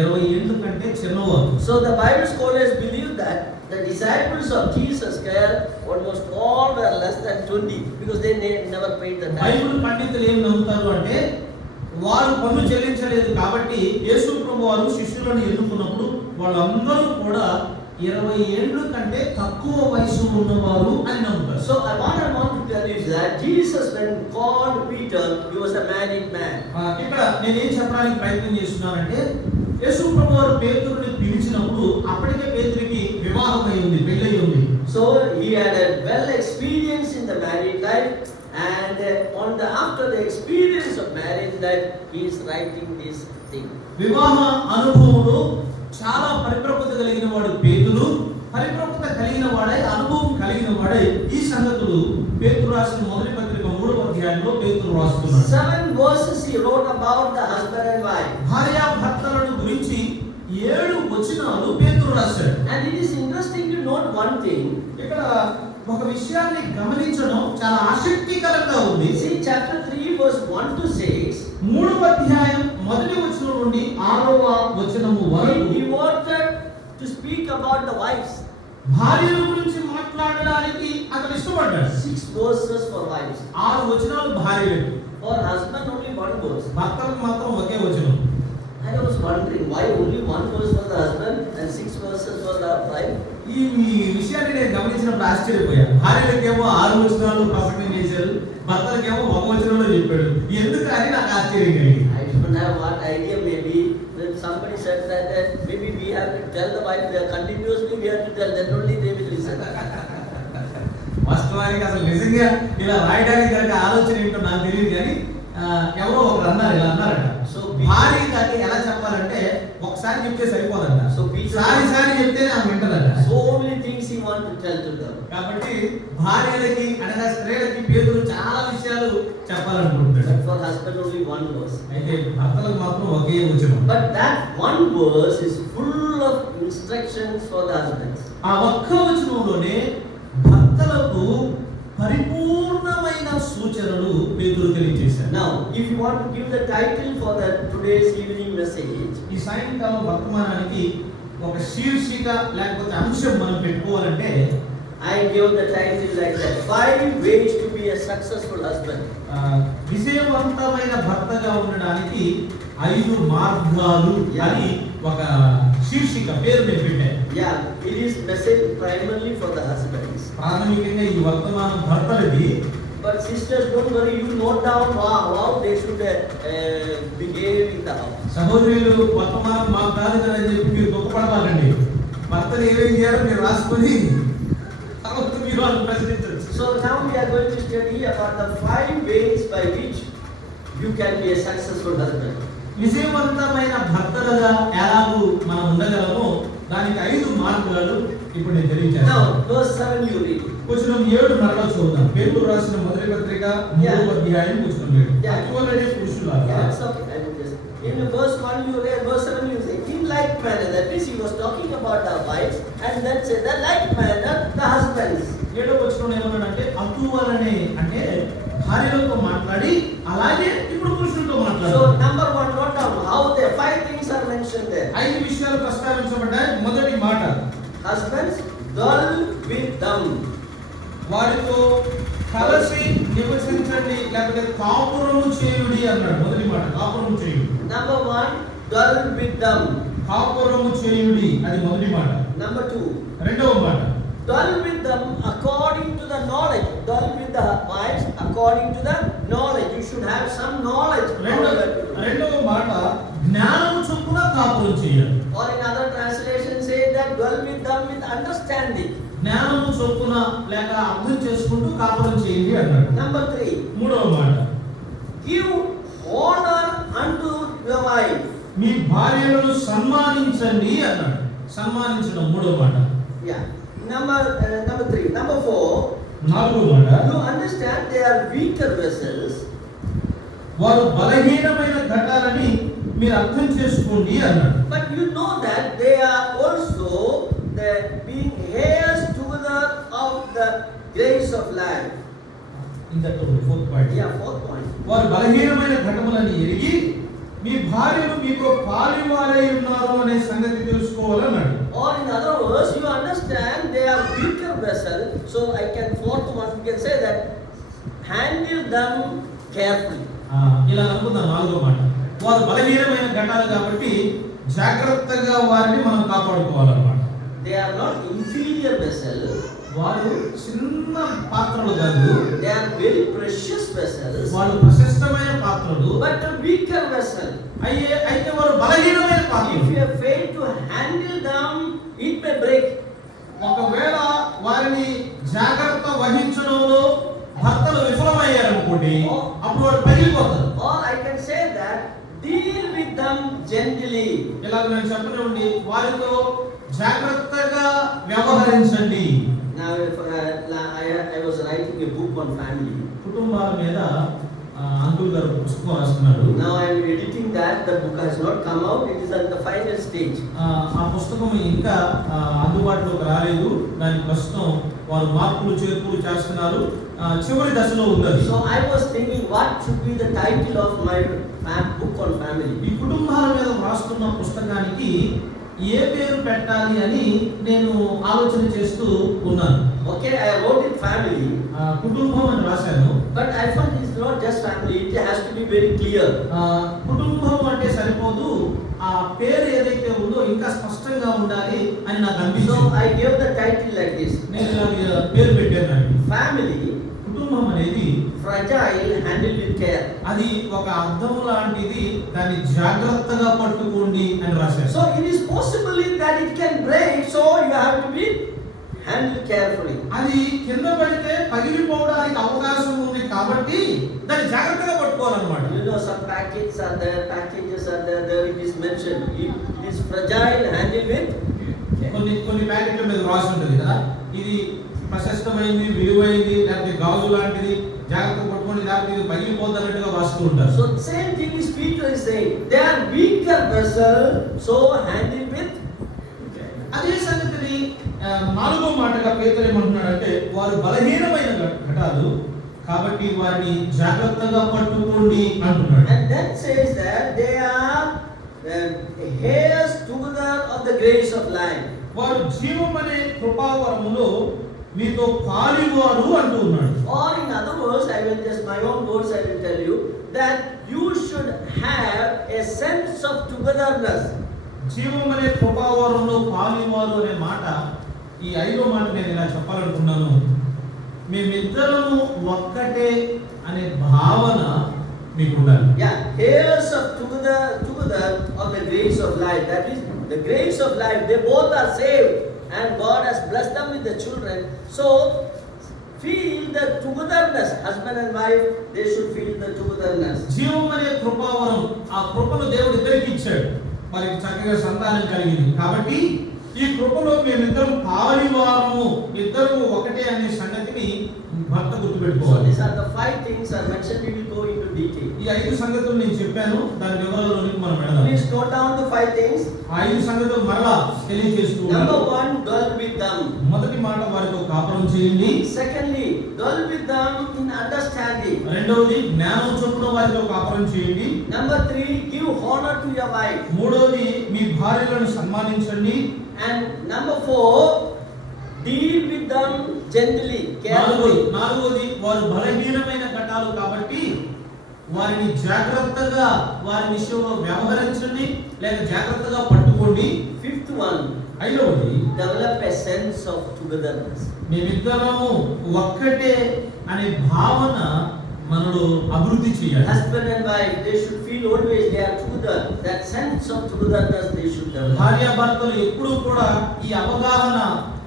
20 ఏళ్ల కంటే చిన్నవారు. So the Bible scholars believe that the disciples of Jesus Christ almost all were less than 20 because they never paid the tax. Bible పండితులు ఏం నమ్ముతారు అంటే వారు పన్ను చెల్లించలేదు కాబట్టి యేసు ప్రభు వారు శిష్యులను ఎన్నుకున్నప్పుడు వాళ్ళందరూ కూడా 20 ఏళ్ల కంటే తక్కువ వయసు ఉన్నవారు అని నమ్ముతారు. So what I want to tell you is that Jesus when called Peter, he was a married man. ఇక్కడ నేను ఏం చెప్పడానికి ప్రయత్నం చేస్తున్నానంటే యేసు ప్రభు వారు పేతురుని పిలిచినప్పుడు అప్పటికే పేతురికి వివాహం అయి ఉంది, పెళ్లి ఉంది. So he had a well experience in the married life, and after the experience of marriage life he is writing this thing. వివాహ అనుభవంలో చాలా పరిపక్వత కలిగిన వాడు పేతురు. పరిపక్వత కలిగిన వాడై అనుభవం కలిగిన వాడై ఈ సంగతులు పేతురు రాసిన మొదటి పత్రిక 3వ అధ్యాయంలో పేతురు రాస్తున్నాడు. 7 verses he wrote about the husband and wife. భార్యాభర్తలను గురించి 7 వచనాలు పేతురు రాశాడు. And it is interesting to note one thing. ఇక్కడ ఒక విషయాన్ని గమనించడం చాలా ఆసక్తికరంగా ఉంది. See chapter 3 verse 1 to 6. 3వ అధ్యాయం మొదటి వచనం నుండి 6వ వచనము వరకు He wanted to speak about the wives. భార్యల గురించి మాట్లాడడానికి అతను ఇష్టపడ్డాడు. 6 verses for wives. 6 వచనాలు భార్యలకు. For husband only 1 verse. భర్తలకు మాత్రం ఒకే వచనం. I was wondering why only 1 verse for the husband and 6 verses for the wife. ఈ విషయాన్ని నేను గమనించినప్పుడు ఆశ్చర్యపోయాను. భార్యలకేమో 6 వచనాలు ప్రసంగం చేశారు, భర్తలకేమో 1 వచనంలో చెప్పాడు. ఎందుకు అని నాకు ఆశ్చర్యం కలిగింది. I don't have what idea. Maybe when somebody said that maybe we have to tell the wife they are continuously we have to tell, then only they will listen. వాస్తవానికి అసలు నిజంగా ఇలా రాయడానికి కనుక ఆలోచన ఏంటో నాకు తెలియదు కానీ ఎవరో ఒకరు అన్నారు, ఇలా అన్నారట. సో భార్య కానీ ఎలా చెప్పాలంటే ఒకసారి చెప్తే సరిపోదంట. So సారి చెప్తేనే ఆమె వింటదట. so many things he want to tell to them. కాబట్టి భార్యలకి అనగా స్త్రీలకి పేతురు చాలా విషయాలు చెప్పాలనుకుంటాడు. But for husband only 1 verse. అయితే భర్తలకు మాత్రం ఒకే వచనం. But that 1 verse is full of instructions for the husbands. ఆ ఒక్క వచనంలోనే భర్తలకు పరిపూర్ణమైన సూచనలు పేతురు తెలియజేశారు. Now if you want to give the title for the today's evening message, ఈ సాయంకాలం వర్తమానానికి ఒక శీర్షిక లేకపోతే అంశం మనం పెట్టుకోవాలంటే I give the title like that: 5 ways to be a successful husband. విజయవంతమైన భర్తగా ఉండడానికి 5 మార్గాలు అని ఒక శీర్షిక పేరు నేను పెట్టాను. Yeah, it is message primarily for the husbands. ప్రాథమికంగా ఈ వర్తమానం భర్తలది. But sisters, don't worry, you note down how they should behave in the house. సహోదరులు వర్తమానం మాకు కాదు కదా అని చెప్పి మీరు గొప్పపడవాలండి. భర్తలు ఏమేం చేయాలో మీరు రాసుకొని తర్వాత మీరు వాళ్ళని ప్రశ్నించవచ్చు. So now we are going to study about the 5 ways by which you can be a successful husband. విజయవంతమైన భర్తలుగా ఎలాగూ మనం ఉండగలమో దానికి 5 మార్గాలు ఇప్పుడు నేను తెలియజేస్తాను. Now verse 7 you read. వచనం 7 మరలా చూద్దాం. పేతురు రాసిన మొదటి పత్రిక 3వ అధ్యాయం వచనం 7. అటువలనే పురుషులారా. That's okay. I will just in verse 1 you read, verse 7 you say, in like manner, that means he was talking about the wives, and then said the like manner the husbands. 7వ వచనంలో ఏమన్నాడంటే అటువలనే అంటే భార్యలతో మాట్లాడి అలాగే ఇప్పుడు పురుషులతో మాట్లాడు. So number 1, note down how the 5 things are mentioned there. 5 విషయాలు ప్రస్తావించబడ్డాయి. మొదటి మాట, husbands dwell with them. వారితో కలిసి నివసించండి. లేకపోతే కాపురము చేయుడి అన్నాడు. మొదటి మాట కాపురము చేయుడి. Number 1, dwell with them. కాపురము చేయుడి అది మొదటి మాట. Number 2, రెండవ మాట dwell with them according to the knowledge. Dwell with the wives according to the knowledge. You should have some knowledge. రెండవ మాట జ్ఞానము చొప్పున కాపురం చేయాలి. Or in other translation say that dwell with them with understanding. జ్ఞానము చొప్పున లేక అర్థం చేసుకుంటూ కాపురం చేయండి అన్నాడు. Number 3, మూడవ మాట give honor unto your wife. మీ భార్యలను సన్మానించండి అన్నాడు. సన్మానించడం మూడవ మాట. Yeah. Number 3. Number 4, నాలుగవ మాట you understand they are weaker vessels. వారు బలహీనమైన ఘటాలని మీరు అర్థం చేసుకోండి అన్నాడు. But you know that they are also the being heirs together of the grace of life. In that fourth point. Yeah, fourth point. వారు బలహీనమైన ఘటములని ఎరిగి మీ భార్యలు మీకు పాలివారై ఉన్నారు అనే సంగతి తెలుసుకోవాలన్నాడు. Or in other words, you understand they are weaker vessels. So I can fourth one you can say that handle them carefully. ఇలా అనుకుందాం. నాలుగో మాట వారు బలహీనమైన ఘటాలు కాబట్టి జాగ్రత్తగా వారిని మనం కాపాడుకోవాలన్నమాట. They are not inferior vessels. వారు చిన్న పాత్రలు కాదు. They are very precious vessels. వాళ్ళు ప్రశస్తమైన పాత్రలు. But a weaker vessel. అయితే వారు బలహీనమైన పాత్రలు. If you have failed to handle them, it may break. ఒకవేళ వారిని జాగ్రత్త వహించడంలో భర్తలు విఫలమయ్యారనుకోండి, అప్పుడు వారు పగిలిపోతారు. Or I can say that deal with them gently. ఇలా నేను చెప్పనివ్వండి, వారితో జాగ్రత్తగా వ్యవహరించండి. Now I was writing a book on family. కుటుంబాల మీద అంకుల్ గారు పుస్తకం రాస్తున్నారు. Now I am editing that. The book has not come out. It is at the final stage. ఆ పుస్తకం ఇంకా అందుబాటులోకి రాలేదు. దాని ప్రస్తుతం వారు మార్పులు చేర్పులు చేస్తున్నారు. చివరి దశలో ఉంది. So I was thinking what should be the title of my book on family. ఈ కుటుంబాల మీద రాస్తున్న పుస్తకానికి ఏ పేరు పెట్టాలి అని నేను ఆలోచన చేస్తూ ఉన్నాను. Okay, I wrote it family. కుటుంబం అని రాశాను. But I found it's not just family. It has to be very clear. కుటుంబం అంటే సరిపోదు, ఆ పేరు ఏదైతే ఉందో ఇంకా స్పష్టంగా ఉండాలి అని నాకు అనిపించింది. So I gave the title like this. నేను పేరు పెట్టాను. Family. కుటుంబం అనేది fragile, handle with care. అది ఒక అద్దం లాంటిది, దాన్ని జాగ్రత్తగా పట్టుకోండి అని రాశారు. So it is possible that it can break, so you have to be handle carefully. అది కింద పడితే పగిలిపోవడానికి అవకాశం ఉంది కాబట్టి దాన్ని జాగ్రత్తగా పట్టుకోవాలన్నమాట. You know, some packages are there, there it is mentioned. It is fragile, handle with కొన్ని ప్యాకెట్ల మీద రాసి ఉంటుంది కదా, ఇది ప్రశస్తమైంది, విలువైంది, లేకపోతే గాజు లాంటిది, జాగ్రత్తగా పట్టుకోండి, లేకపోతే ఇది పగిలిపోద్ది అన్నట్టుగా రాస్తూ ఉంటారు. So same thing is Peter is saying. They are weaker vessel, so handle with. అదే సంగతిని నాలుగో మాటగా పేతురు ఏమంటున్నాడంటే వారు బలహీనమైన ఘటాలు కాబట్టి వారిని జాగ్రత్తగా పట్టుకోండి అంటున్నాడు. And that says that they are heirs together of the grace of life. వారు జీవమనే కృపావరములో మీతో పాలివారు అంటూ ఉన్నాడు. Or in other words, I will just my own words I will tell you that you should have a sense of togetherness. జీవమనే కృపావరంలో పాలివారు అనే మాట, ఈ ఐదో మాట నేను ఇలా చెప్పాలనుకున్నాను. మేమిద్దరము ఒక్కటే అనే భావన మీకు ఉండాలి. Yeah, heirs of together of the grace of life. That is the grace of life. They both are saved and God has blessed them with the children. So feel the togetherness. Husband and wife, they should feel the togetherness. జీవమనే కృపావరం, ఆ కృపను దేవుడు ఇద్దరికి ఇచ్చాడు. వారికి చక్కగా సంతానం కలిగింది కాబట్టి ఈ కృపలో మేమిద్దరం పాలివారము, ఇద్దరము ఒకటే అనే సంగతిని భర్త గుర్తుపెట్టుకోవాలి. So these are the 5 things are mentioned. We will go into detail. ఈ 5 సంగతులు నేను చెప్పాను, దాని వివరాల్లోకి మనం వెళ్దాం. Please note down the 5 things. ఆ 5 సంగతులు మరలా తెలియజేస్తూ Number 1, dwell with them. మొదటి మాట వారితో కాపురం చేయండి. Secondly, dwell with them in understanding. రెండవది జ్ఞానం చొప్పున వారితో కాపురం చేయండి. Number 3, give honor to your wife. మూడవది మీ భార్యలను సన్మానించండి. And number 4, deal with them gently, carefully. నాలుగవది వారు బలహీనమైన ఘటాలు రకాలు కాబట్టి వారిని జాగ్రత్తగా వారి విషయంలో వ్యవహరించండి, లేక జాగ్రత్తగా పట్టుకోండి. Fifth one, ఐదవది, develop a sense of togetherness. మేమిద్దరము ఒక్కటే అనే భావన మనలో అభివృద్ధి చేయాలి. Husband and wife, they should feel always they are together. That sense of togetherness they should develop. భార్యాభర్తలు ఎప్పుడూ కూడా ఈ అవగాహన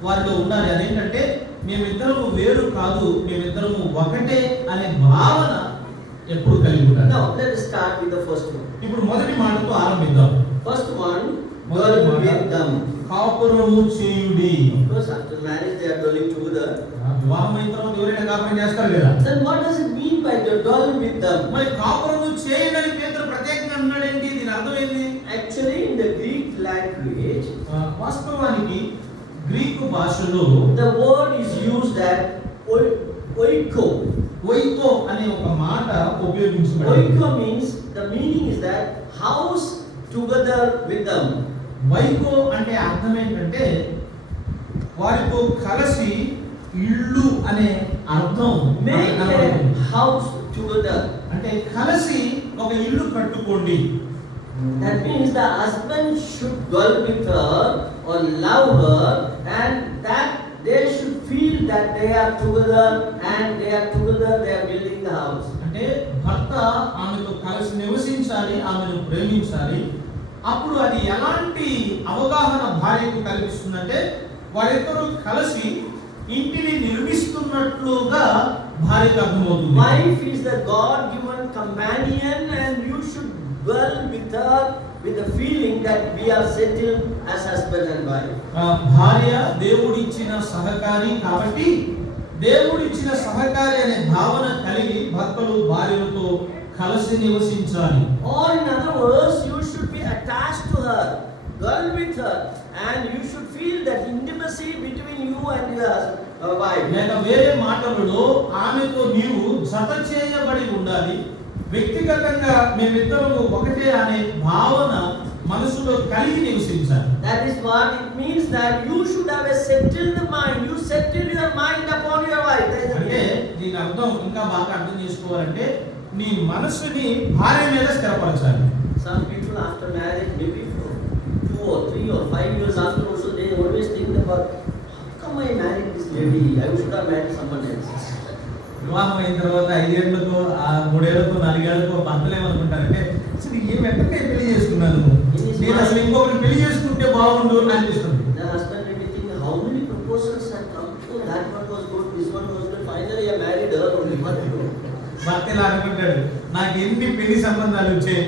వారిలో ఉండాలి. అదేంటంటే మేమిద్దరము వేరు కాదు, మేమిద్దరము ఒకటే అనే భావన ఎప్పుడు కలిగి ఉండాలి. Now let us start with the first one. ఇప్పుడు మొదటి మాటతో ఆరంభిద్దాం. First one, dwell with them. కాపురము చేయుడి. Of course, after marriage they are dwelling together. వివాహం అయిన తర్వాత ఎవరైనా కాపురం చేస్తారు కదా. Then what does it mean by the dwell with them? మరి కాపురము చేయండి అని పేతురు ప్రత్యేకంగా అన్నాడేంటి? దీని అర్థం ఏంటి? Actually, in the Greek language, వాస్తవానికి గ్రీకు భాషలో the word is used as oiko. ఓయికో అనే ఒక మాట ఉపయోగించబడింది. Oiko means, the meaning is that house together with them. Vaiko అంటే అర్థం ఏంటంటే వారితో కలిసి ఇల్లు అనే అర్థం. Make a house together. అంటే కలిసి ఒక ఇల్లు కట్టుకోండి. That means the husband should dwell with her or love her, and that they should feel that they are together, and they are together, they are building the house. అంటే భర్త ఆమెతో కలిసి నివసించాలి, ఆమెను ప్రేమించాలి. అప్పుడు అది ఎలాంటి అవగాహన భార్యకు కల్పిస్తుందంటే వారిద్దరూ కలిసి ఇంటిని నిర్మిస్తున్నట్లుగా భార్యకు అర్థమవుతుంది. Wife is the God-given companion, and you should dwell with her with the feeling that we are settled as husband and wife. భార్య దేవుడిచ్చిన సహకారి కాబట్టి దేవుడిచ్చిన సహకారి అనే భావన కలిగి భర్తలు భార్యలతో కలిసి నివసించాలి. Or in other words, you should be attached to her, dwell with her, and you should feel that intimacy between you and your wife. లేక వేరే మాటలలో ఆమెతో నీవు జత చేయబడి ఉండాలి. వ్యక్తిగతంగా మేమిద్దరము ఒకటే అనే భావన మనసులో కలిగి నివసించాలి. That is what it means, that you should have a settled mind. You settle your mind upon your wife. అంటే దీని అర్థం ఇంకా బాగా అర్థం చేసుకోవాలంటే నీ మనసుని భార్య మీద స్థిరపరచాలి. Some people after marriage, maybe for 2 or 3 or 5 years after also, they always think about, how come I married this lady? I should have married someone else. వివాహం అయిన తర్వాత 5 ఏళ్లకో 3 ఏళ్లకో 4 ఏళ్లకో భర్తలు ఏమనుకుంటారంటే అసలు ఏ వెంటనే పెళ్లి చేసుకున్నాను, నేను అసలు ఇంకొకరిని పెళ్లి చేసుకుంటే బాగుండు అని అనిపిస్తుంది. The husband may be thinking, how many proposals have come? Oh, that one was good, this one was good. Finally, I married her only. What to do? భర్త ఇలా అనుకుంటాడు, నాకు ఎన్ని పెళ్లి సంబంధాలు వచ్చాయి,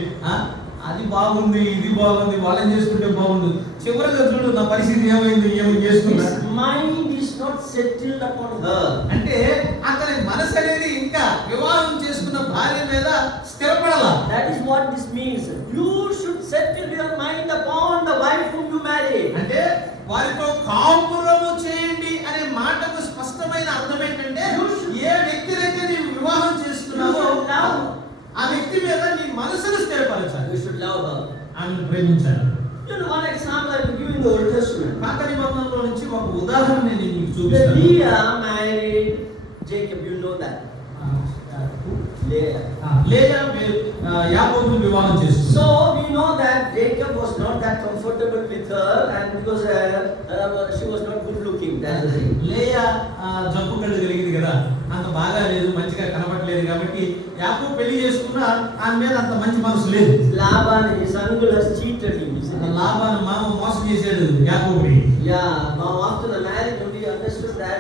అది బాగుంది, ఇది బాగుంది, వాళ్ళని చేసుకుంటే బాగుంది, చివరిగా చూడు నా పరిస్థితి ఏమైంది, ఏమని చేసుకున్నా. His mind is not settled upon her. అంటే అతని మనసు అనేది ఇంకా వివాహం చేసుకున్న భార్య మీద స్థిరపడాల. That is what this means. You should settle your mind upon the wife whom you marry. అంటే వారితో కాపురము చేయండి అనే మాటకు స్పష్టమైన అర్థం ఏంటంటే ఏ వ్యక్తినైతే నీవు వివాహం చేసుకున్నావో ఆ వ్యక్తి మీద నీ మనసును స్థిరపరచాలి. You should love her. ఆమెను ప్రేమించాలి. You know, one example I will give in the Old Testament. పాత నిబంధనలో నుంచి ఒక ఉదాహరణ నేను మీకు The చూపిస్తాను. Leah married Jacob. You know that. Leah. లేయా యాకోబును వివాహం చేస్తుంది. So we know that Jacob was not that comfortable with her, and because she was not good looking. That's the thing. లేయా జబ్బు కళ్ళు కలిగింది కదా, అంత బాగా లేదు, మంచిగా కనబడలేదు కాబట్టి యాకోబు పెళ్లి చేసుకున్నా ఆమె మీద అంత మంచి మనసు లేదు. Laban, his uncle, has cheated him. Laban మామ మోసం చేశాడు యాకోబుని. Yeah, now after the marriage, we understood that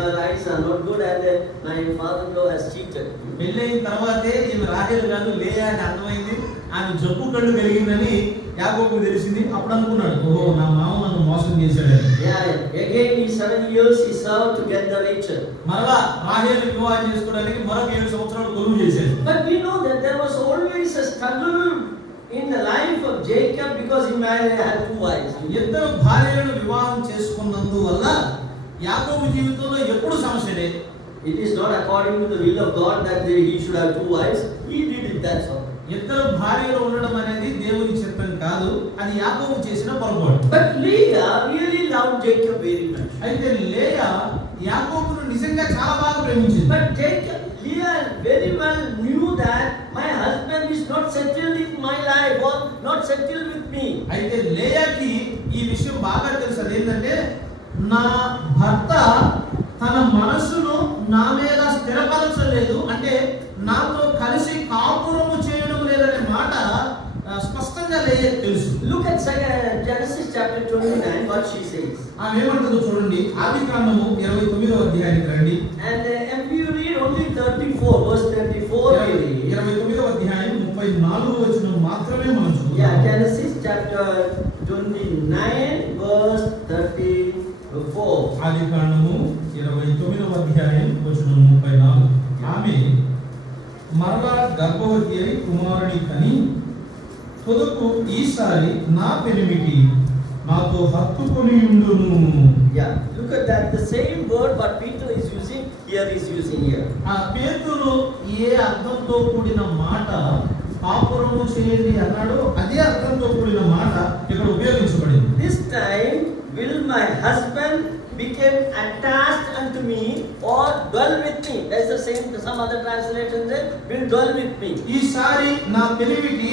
her eyes are not good, and my father-in-law has cheated. పెళ్ళైన తర్వాతే ఈమె రాహేలు కాదు లేయా అని అర్థమైంది. ఆమె జబ్బు కళ్ళు కలిగిందని యాకోబుకు తెలిసింది. అప్పుడు అనుకున్నాడు, ఓహో నా మామ నన్ను మోసం చేశాడు. Yeah, again in 7 years he served to get the Rachel. మరలా రాహేలు వివాహం చేసుకోవడానికి మరొక 7 సంవత్సరాలు కొలువు చేశాడు. But we know that there was always a struggle in the life of Jacob because he had 2 wives. ఇద్దరు భార్యలను వివాహం చేసుకున్నందువల్ల యాకోబు జీవితంలో ఎప్పుడు సమస్యలే. It is not according to the will of God that he should have 2 wives. He did it, that's all. ఇద్దరు భార్యలు ఉండడం అనేది దేవుని చిత్తం కాదు, అది యాకోబు చేసిన పొరపాటు. But Leah really loved Jacob very much. అయితే లేయా యాకోబును నిజంగా చాలా బాగా ప్రేమించింది. But Leah very well knew that my husband is not settled in my life or not settled with me. అయితే లేయాకి ఈ విషయం బాగా తెలుసు. అదేంటంటే నా భర్త తన మనసును నా మీద స్థిరపరచలేదు, అంటే నాతో కలిసి కాపురము చేయడం లేదనే మాట స్పష్టంగా లేయకి తెలుసు. Look at Genesis chapter 29, what she says. ఆమె ఏమంటుందో చూడండి. ఆదికాండము 29వ అధ్యాయానికి రండి. And we read only 34, verse 34. 29వ అధ్యాయం 34వ వచనం మాత్రమే మనం చదువుతాం. Yeah, Genesis chapter 29, verse 34. ఆదికాండము 29వ అధ్యాయం వచనం 34. ఆమె మరలా గర్భవతి అయి కుమారుని కని తొదకు ఈసారి నా పెనిమిటి నాతో హత్తుకొని ఉండును. Yeah, look at that, the same word what Peter is using here is using here. ఆ పేతురు ఏ అర్థంతో కూడిన మాట కాపురము చేయండి అన్నాడు, అదే అర్థంతో కూడిన మాట ఇక్కడ ఉపయోగించబడింది. This time will my husband became attached unto me or dwell with me. That's the same, some other translations say will dwell with me. ఈసారి నా పెనిమిటి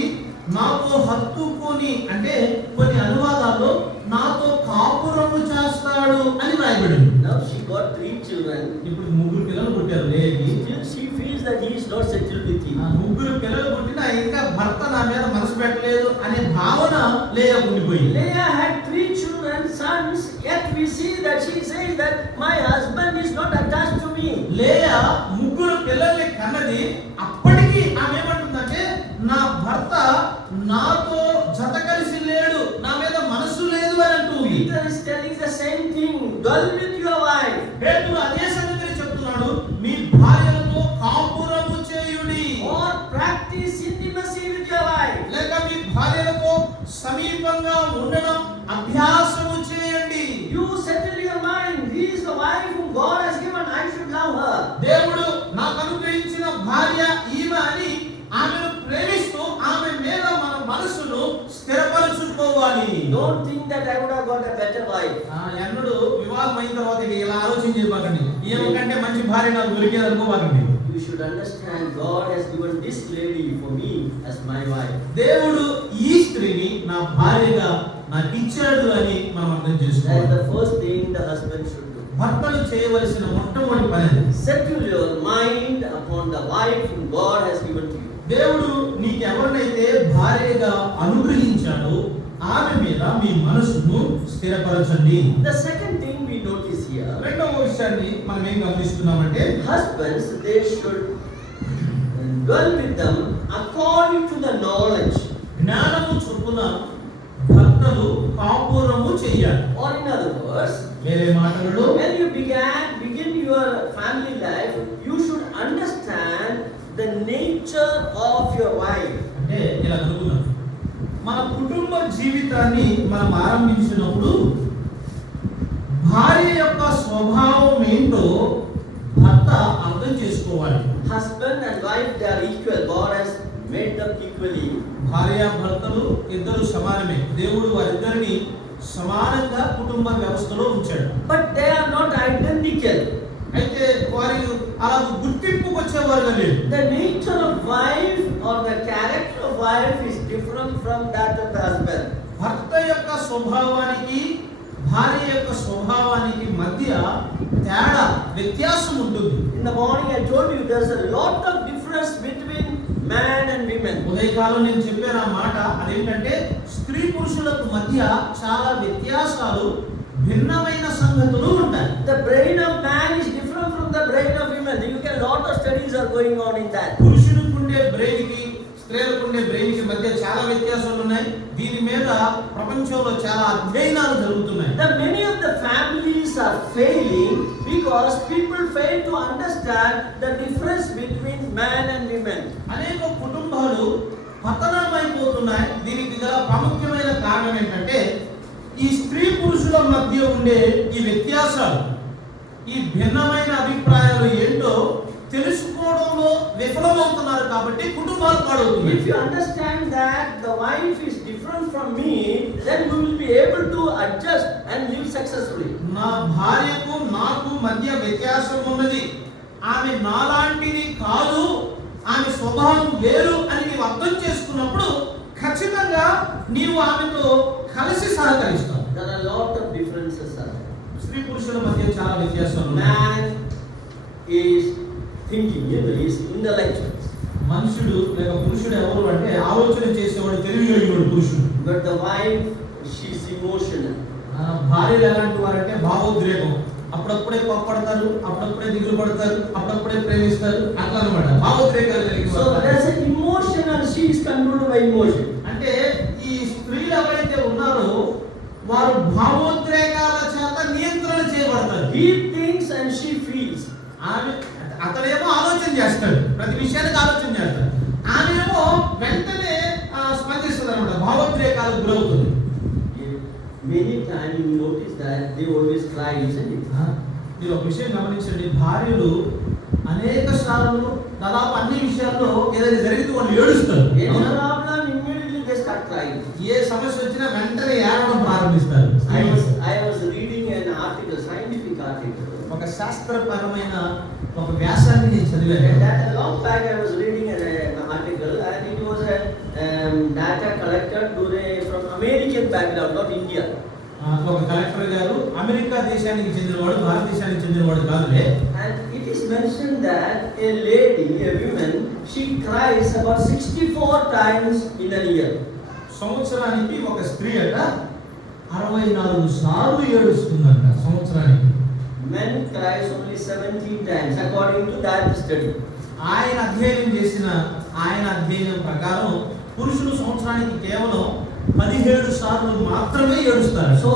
నాతో హత్తుకొని, అంటే కొన్ని అనువాదాల్లో నాతో కాపురము చేస్తాడు అని రాయబడింది. Now she got 3 children. ఇప్పుడు 3 పిల్లలు పుట్టారు లేకి. Still she feels that he is not settled with him. 3 పిల్లలు పుట్టినా ఇంకా భర్త నా మీద మనసు పెట్టలేదు అనే భావన లేయా ఉండిపోయింది. Leah had 3 children, sons, yet we see that she says that my husband is not attached to me. లేయా 3 పిల్లల్ని కన్నది, అప్పటికి ఆమె ఏమంటుందంటే నా భర్త నాతో జత కలిసి లేడు, నా మీద మనసు లేదు అని అంటుంది. Peter is telling the same thing, dwell with your wife. పేతురు అదే సంగతిని చెప్తున్నాడు, మీ భార్యలతో కాపురము చేయుడి. Or practice intimacy with your wife. లేక మీ భార్యలతో సమీపంగా ఉండడం అభ్యాసము చేయండి. You settle your mind, he is the wife whom God has given, I should love her. దేవుడు నాకు అనుగ్రహించిన భార్య ఈమె అని ఆమెను ప్రేమిస్తూ ఆమె మీద మన మనసును స్థిరపరచుకోవాలి. Don't think that I would have got a better wife. ఎన్నడూ వివాహం అయిన తర్వాత ఇలా ఆలోచన చేయబాకండి, ఏమంటే మంచి భార్య నాకు దొరికేది అనుకోబాకండి. You should understand God has given this lady for me as my wife. దేవుడు ఈ స్త్రీని నా భార్యగా నాకు ఇచ్చాడు అని మనం అర్థం చేసుకోవాలి. That's the first thing the husband should do. భర్తలు చేయవలసిన మొట్టమొదటి పని, settle your mind upon the wife whom God has given to you. దేవుడు నీకు ఎవరినైతే భార్యగా అనుగ్రహించాడో ఆమె మీద మీ మనసును స్థిరపరచండి. The second thing we notice here, రెండవ విషయాన్ని మనం ఏం గమనిస్తున్నామంటే husbands, they should dwell with them according to the knowledge. జ్ఞానము చొప్పున భర్తలు కాపురము చేయాలి. Or in other words, వేరే మాటలలో when you begin your family life, you should understand the nature of your wife. అంటే ఇలా అనుకున్నాం, మన కుటుంబ జీవితాన్ని మనం ఆరంభించినప్పుడు భార్య యొక్క స్వభావం ఏంటో భర్త అర్థం చేసుకోవాలి. Husband and wife, they are equal. God has made them equally. భార్య భర్తలు ఇద్దరు సమానమే. దేవుడు వారిద్దరిని సమానంగా కుటుంబ వ్యవస్థలో ఉంచాడు. But they are not identical. అయితే వారి అలా గుర్తింపుకు వచ్చేవారుగా లేదు. The nature of wife or the character of wife is different from that of the husband. భర్త యొక్క స్వభావానికి భార్య యొక్క స్వభావానికి మధ్య తేడా, వ్యత్యాసం ఉంటుంది. In the morning I told you there's a lot of difference between man and women. ఉదయకాలం నేను చెప్పాను ఆ మాట, అదేంటంటే స్త్రీ పురుషులకు మధ్య చాలా వ్యత్యాసాలు, భిన్నమైన సంగతులు ఉంటాయి. The brain of man is different from the brain of women. You can, lot of studies are going on in that. పురుషులకు ఉండే బ్రెయిన్ కి స్త్రీలకు ఉండే బ్రెయిన్ కి మధ్య చాలా వ్యత్యాసాలు ఉన్నాయి. దీని మీద ప్రపంచంలో చాలా అధ్యయనాలు జరుగుతున్నాయి. The many of the families are failing because people fail to understand the difference between man and women. అనేక కుటుంబాలు పతనమైపోతున్నాయి. దీనికి గల ప్రాముఖ్యమైన కారణం ఏంటంటే ఈ స్త్రీ పురుషుల మధ్య ఉండే ఈ వ్యత్యాసాలు, ఈ భిన్నమైన అభిప్రాయాలు ఏంటో తెలుసుకోవడంలో విఫలమవుతున్నారు కాబట్టి కుటుంబాలు పాడవుతున్నాయి. If you understand that the wife is different from me, then we will be able to adjust and live successfully. నా భార్యకు నాకు మధ్య వ్యత్యాసం ఉన్నది, ఆమె నాలాంటిది కాదు, ఆమె స్వభావం వేరు అని నీవు అర్థం చేసుకున్నప్పుడు ఖచ్చితంగా నీవు ఆమెతో కలిసి సహకరిస్తావు. There are a lot of differences are there. స్త్రీ పురుషుల మధ్య చాలా వ్యత్యాసాలు ఉన్నాయి. Man is thinking, is intellectual. మనుషుడు లేక పురుషుడు ఎవరు అంటే ఆలోచన చేసేవాడు, తెలివి కలిగినవాడు పురుషుడు. But the wife, she is emotional. భార్యలు ఎలాంటి వారంటే భావోద్రేకం. అప్పుడప్పుడే కోప్పడతారు, అప్పుడప్పుడే దిగులు పడతారు, అప్పుడప్పుడే ప్రేమిస్తారు, అట్లా అన్నమాట. భావోద్రేకాలు కలిగి So there's an emotion and she is controlled by emotion. అంటే ఈ స్త్రీలు ఎవరైతే ఉన్నారో వారు భావోద్రేకాల చేత నియంత్రణ చేయబడతారు. He thinks and she feels. అతడేమో ఆలోచన చేస్తాడు, ప్రతి విషయానికి ఆలోచన చేస్తాడు. ఆమెమో వెంటనే స్పందిస్తుంది అన్నమాట, భావోద్రేకాలకు గురవుతుంది. Many times you notice that they always cry, isn't it? మీరు ఒక విషయం గమనించండి, భార్యలు అనేక సార్లు దాదాపు అన్ని విషయాల్లో ఏదైనా జరిగితే వాళ్ళు ఏడుస్తారు. Immediately they start crying. ఏ సమస్య వచ్చినా వెంటనే ఏడవడం ప్రారంభిస్తారు. I was reading an article, scientific article. ఒక శాస్త్రపరమైన ఒక వ్యాసాన్ని నేను చదివాను. That a long back I was reading an article and it was a data collected from American background, not India. ఒక కలెక్టర్ గారు అమెరికా దేశానికి చెందినవాడు, భారతదేశానికి చెందినవాడు కాదులే. And it is mentioned that a lady, a woman, she cries about 64 times in a year. సంవత్సరానికి ఒక స్త్రీ అట 64 సార్లు ఏడుస్తుందంట సంవత్సరానికి. Men cries only 17 times according to that study. ఆయన అధ్యయనం ప్రకారం పురుషులు సంవత్సరానికి కేవలం 17 సార్లు మాత్రమే ఏడుస్తారు. So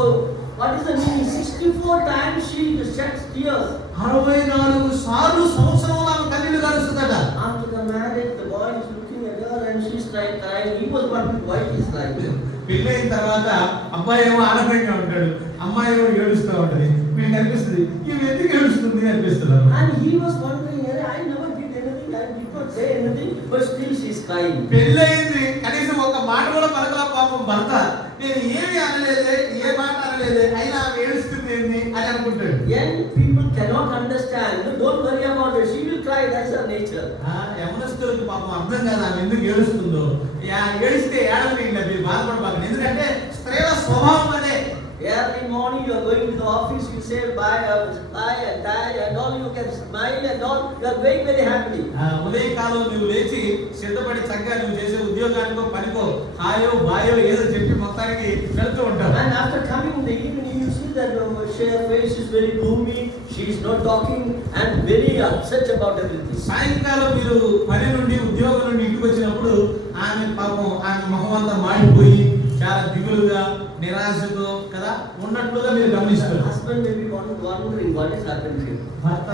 what is the meaning? 64 times she sheds tears. 64 సార్లు సంవత్సరంలో ఆమె కన్నీళ్లు గారుస్తుందట. After the marriage, the boy is looking at her and she is crying. He was wondering why she is crying. పెళ్ళైన తర్వాత అబ్బాయి ఏమో ఆనందంగా ఉంటాడు, అమ్మాయి ఏమో ఏడుస్తూ ఉంటది. మీకు అనిపిస్తుంది ఇవి ఎందుకు ఏడుస్తుంది అనిపిస్తుంది. And he was wondering, I never did anything, I did not say anything, but still she is crying. పెళ్ళైంది, కనీసం ఒక మాట కూడా పలకలా పాపం భర్త. నేను ఏమి అనలేదే, ఏ మాట అనలేదే, అయినా ఆమె ఏడుస్తుంది ఏంది అని అనుకుంటాడు. Young people cannot understand. Don't worry about it. She will cry. That's her nature. యవనస్తులకు పాపం అర్థం కాదు ఆమె ఎందుకు ఏడుస్తుందో. ఏడిస్తే ఏడవకండి, మీరు బాధపడబాకండి. ఎందుకంటే స్త్రీల స్వభావం అదే. Every morning you are going to the office, you say bye and die and all, you can smile and all, you are going very happily. ఉదయకాలం నువ్వు లేచి సిద్ధపడి చక్కగా నువ్వు చేసే ఉద్యోగానికో పనికో హాయో బాయో ఏదో చెప్పి మొత్తానికి వెళ్తూ ఉంటావు. And after coming in the evening you see that her face is very gloomy, she is not talking and very upset about everything. సాయంకాలం మీరు పని నుండి ఉద్యోగం నుండి ఇంటికి వచ్చినప్పుడు ఆమె పాపం ఆమె మొహం అంతా మాడిపోయి చాలా దిగులుగా నిరాశతో కదా ఉన్నట్లుగా మీరు గమనిస్తారు. Husband may be wondering what is happening. భర్త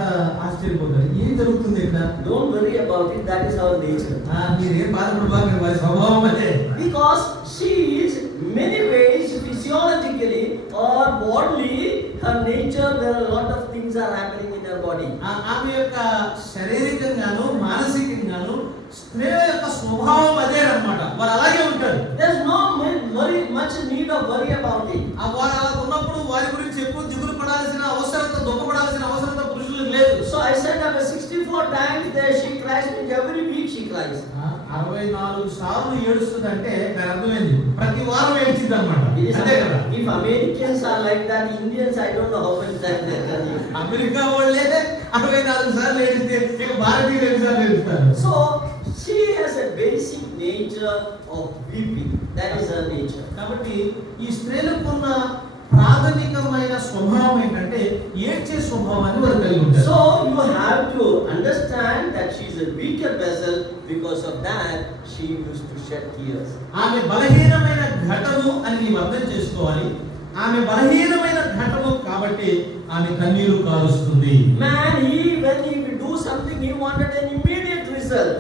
ఆశ్చర్యపోతారు, ఏం జరుగుతుంది ఇక్కడ. Don't worry about it, that is our nature. మీరు ఏం బాధపడబాకండి, వారి స్వభావం అదే. Because she is many ways physiologically or bodily, her nature, there are a lot of things are happening in her body. ఆమె యొక్క శారీరకంగాను మానసికంగాను స్త్రీ యొక్క స్వభావం అదే అన్నమాట. వారు అలాగే ఉంటారు. There's no very much need of worry about it. వారు అలా ఉన్నప్పుడు వారి గురించి ఎక్కువ దిగులు పడాల్సిన అవసరత, దుఃఖపడాల్సిన అవసరత పురుషులకు లేదు. So I said about 64 times there she cries, every week she cries. 64 సార్లు ఏడుస్తుందంటే దాని అర్థమైంది ప్రతి వారం ఏడ్చింది అన్నమాట. అదే కదా. If Americans are like that, Indians I don't know how many times they can. America వాళ్ళే 64 సార్లు ఏడిస్తే ఇక భారతీయులు ఎన్ని సార్లు ఏడుస్తారు. So she has a basic nature of weeping. That is her nature. కాబట్టి ఈ స్త్రీలకు ఉన్న ప్రాథమికమైన స్వభావం ఏంటంటే ఏడ్చే స్వభావాన్ని వారు కలిగి ఉంటారు. So you have to understand that she is a weaker vessel. Because of that she used to shed tears. ఆమె బలహీనమైన ఘటము అని నీవు అర్థం చేసుకోవాలి. ఆమె బలహీనమైన ఘటము కాబట్టి ఆమె కన్నీరు కారుస్తుంది. Man, when he will do something, he wanted an immediate result.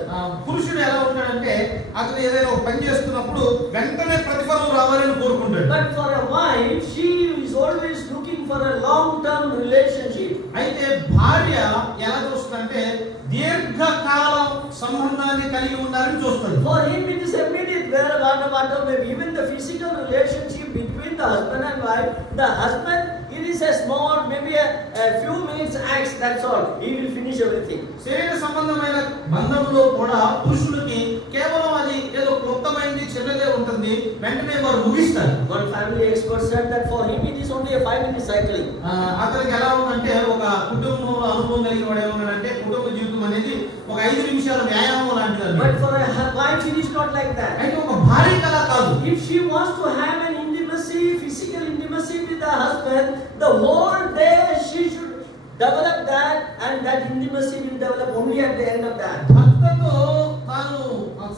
పురుషుడు ఎలా ఉంటాడంటే అతను ఏదైనా ఒక పని చేస్తున్నప్పుడు వెంటనే ప్రతిఫలం రావాలని కోరుకుంటాడు. But for a wife, she is always looking for a long-term relationship. అయితే భార్య ఎలా చూస్తుందంటే దీర్ఘకాలం సంబంధాన్ని కలిగి ఉండాలని చూస్తుంది. For him it is immediate, whatever maybe even the physical relationship between the husband and wife. The husband, it is a small, maybe a few minutes acts, that's all. He will finish everything. శరీర సంబంధమైన బంధంలో కూడా పురుషులకి కేవలం అది ఏదో క్లుప్తమైనది చిన్నదే ఉంటుంది, వెంటనే వారు ముగిస్తారు. One family expert said that for him it is only a 5-minute cycling. అతనికి ఎలా ఉందంటే, ఒక కుటుంబంలో అనుభవం కలిగిన వాడు ఏమన్నాడంటే, కుటుంబ జీవితం అనేది ఒక 5 నిమిషాల వ్యాయామం లాంటిది. But for a wife it is not like that. అయితే ఒక భార్య అలా కాదు. If she wants to have an intimacy, physical intimacy with the husband, the whole day she should develop that, and that intimacy will develop only at the end of that. భర్తతో తాను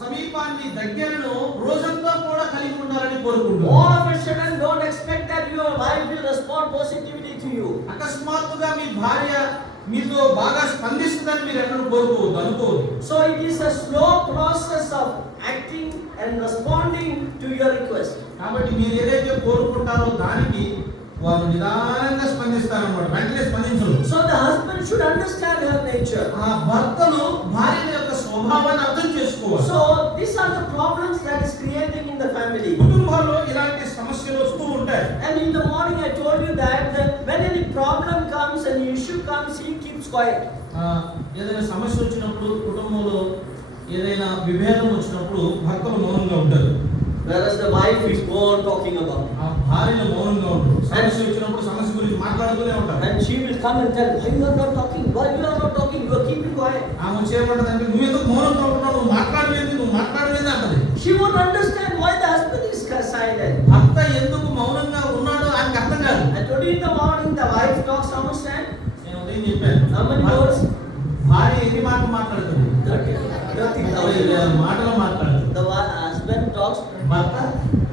సమీపాన్ని దగ్గరను రోజంతా కూడా కలిగి ఉండాలని కోరుకుంటున్నాడు. All of a sudden don't expect that your wife will respond positively to you. అకస్మాత్తుగా మీ భార్య మీతో బాగా స్పందిస్తుందని మీరు ఎన్నడూ కోరుకోవద్దు, అనుకోవద్దు. So it is a slow process of acting and responding to your request. కాబట్టి మీరు ఏదైతే కోరుకుంటారో దానికి వారు నిదానంగా స్పందిస్తారన్నమాట, వెంటనే స్పందించరు. So the husband should understand her nature. ఆ భర్తలు భార్య యొక్క స్వభావాన్ని అర్థం చేసుకోవాలి. So these are the problems that is creating in the family. కుటుంబాల్లో ఇలాంటి సమస్యలు వస్తూ ఉంటాయి. And in the morning I told you that when any problem comes, an issue comes, he keeps quiet. ఏదైనా సమస్య వచ్చినప్పుడు, కుటుంబంలో ఏదైనా విభేదం వచ్చినప్పుడు భర్తలు మౌనంగా ఉంటారు. Whereas the wife is go on talking about it. ఆ భార్యలు మౌనంగా ఉంటారు. సమస్య వచ్చినప్పుడు సమస్య గురించి మాట్లాడుతూనే ఉంటారు. And she will come and tell, why you are not talking? Why you are not talking? You are keeping quiet. ఆమె చేయమంటదంటే, నువ్వు ఎందుకు మౌనంగా ఉంటున్నావు, నువ్వు మాట్లాడలేదు అంటది. She won't understand why the husband is silent. భర్త ఎందుకు మౌనంగా ఉన్నాడో ఆమెకు అర్థం కాదు. I told you in the morning the wife talks how much time? నేను ఉదయం చెప్పాను. How many words? భార్య ఎన్ని మాటలు మాట్లాడుతుంది? 30,000 మాటలు మాట్లాడుతుంది. The husband talks, భర్త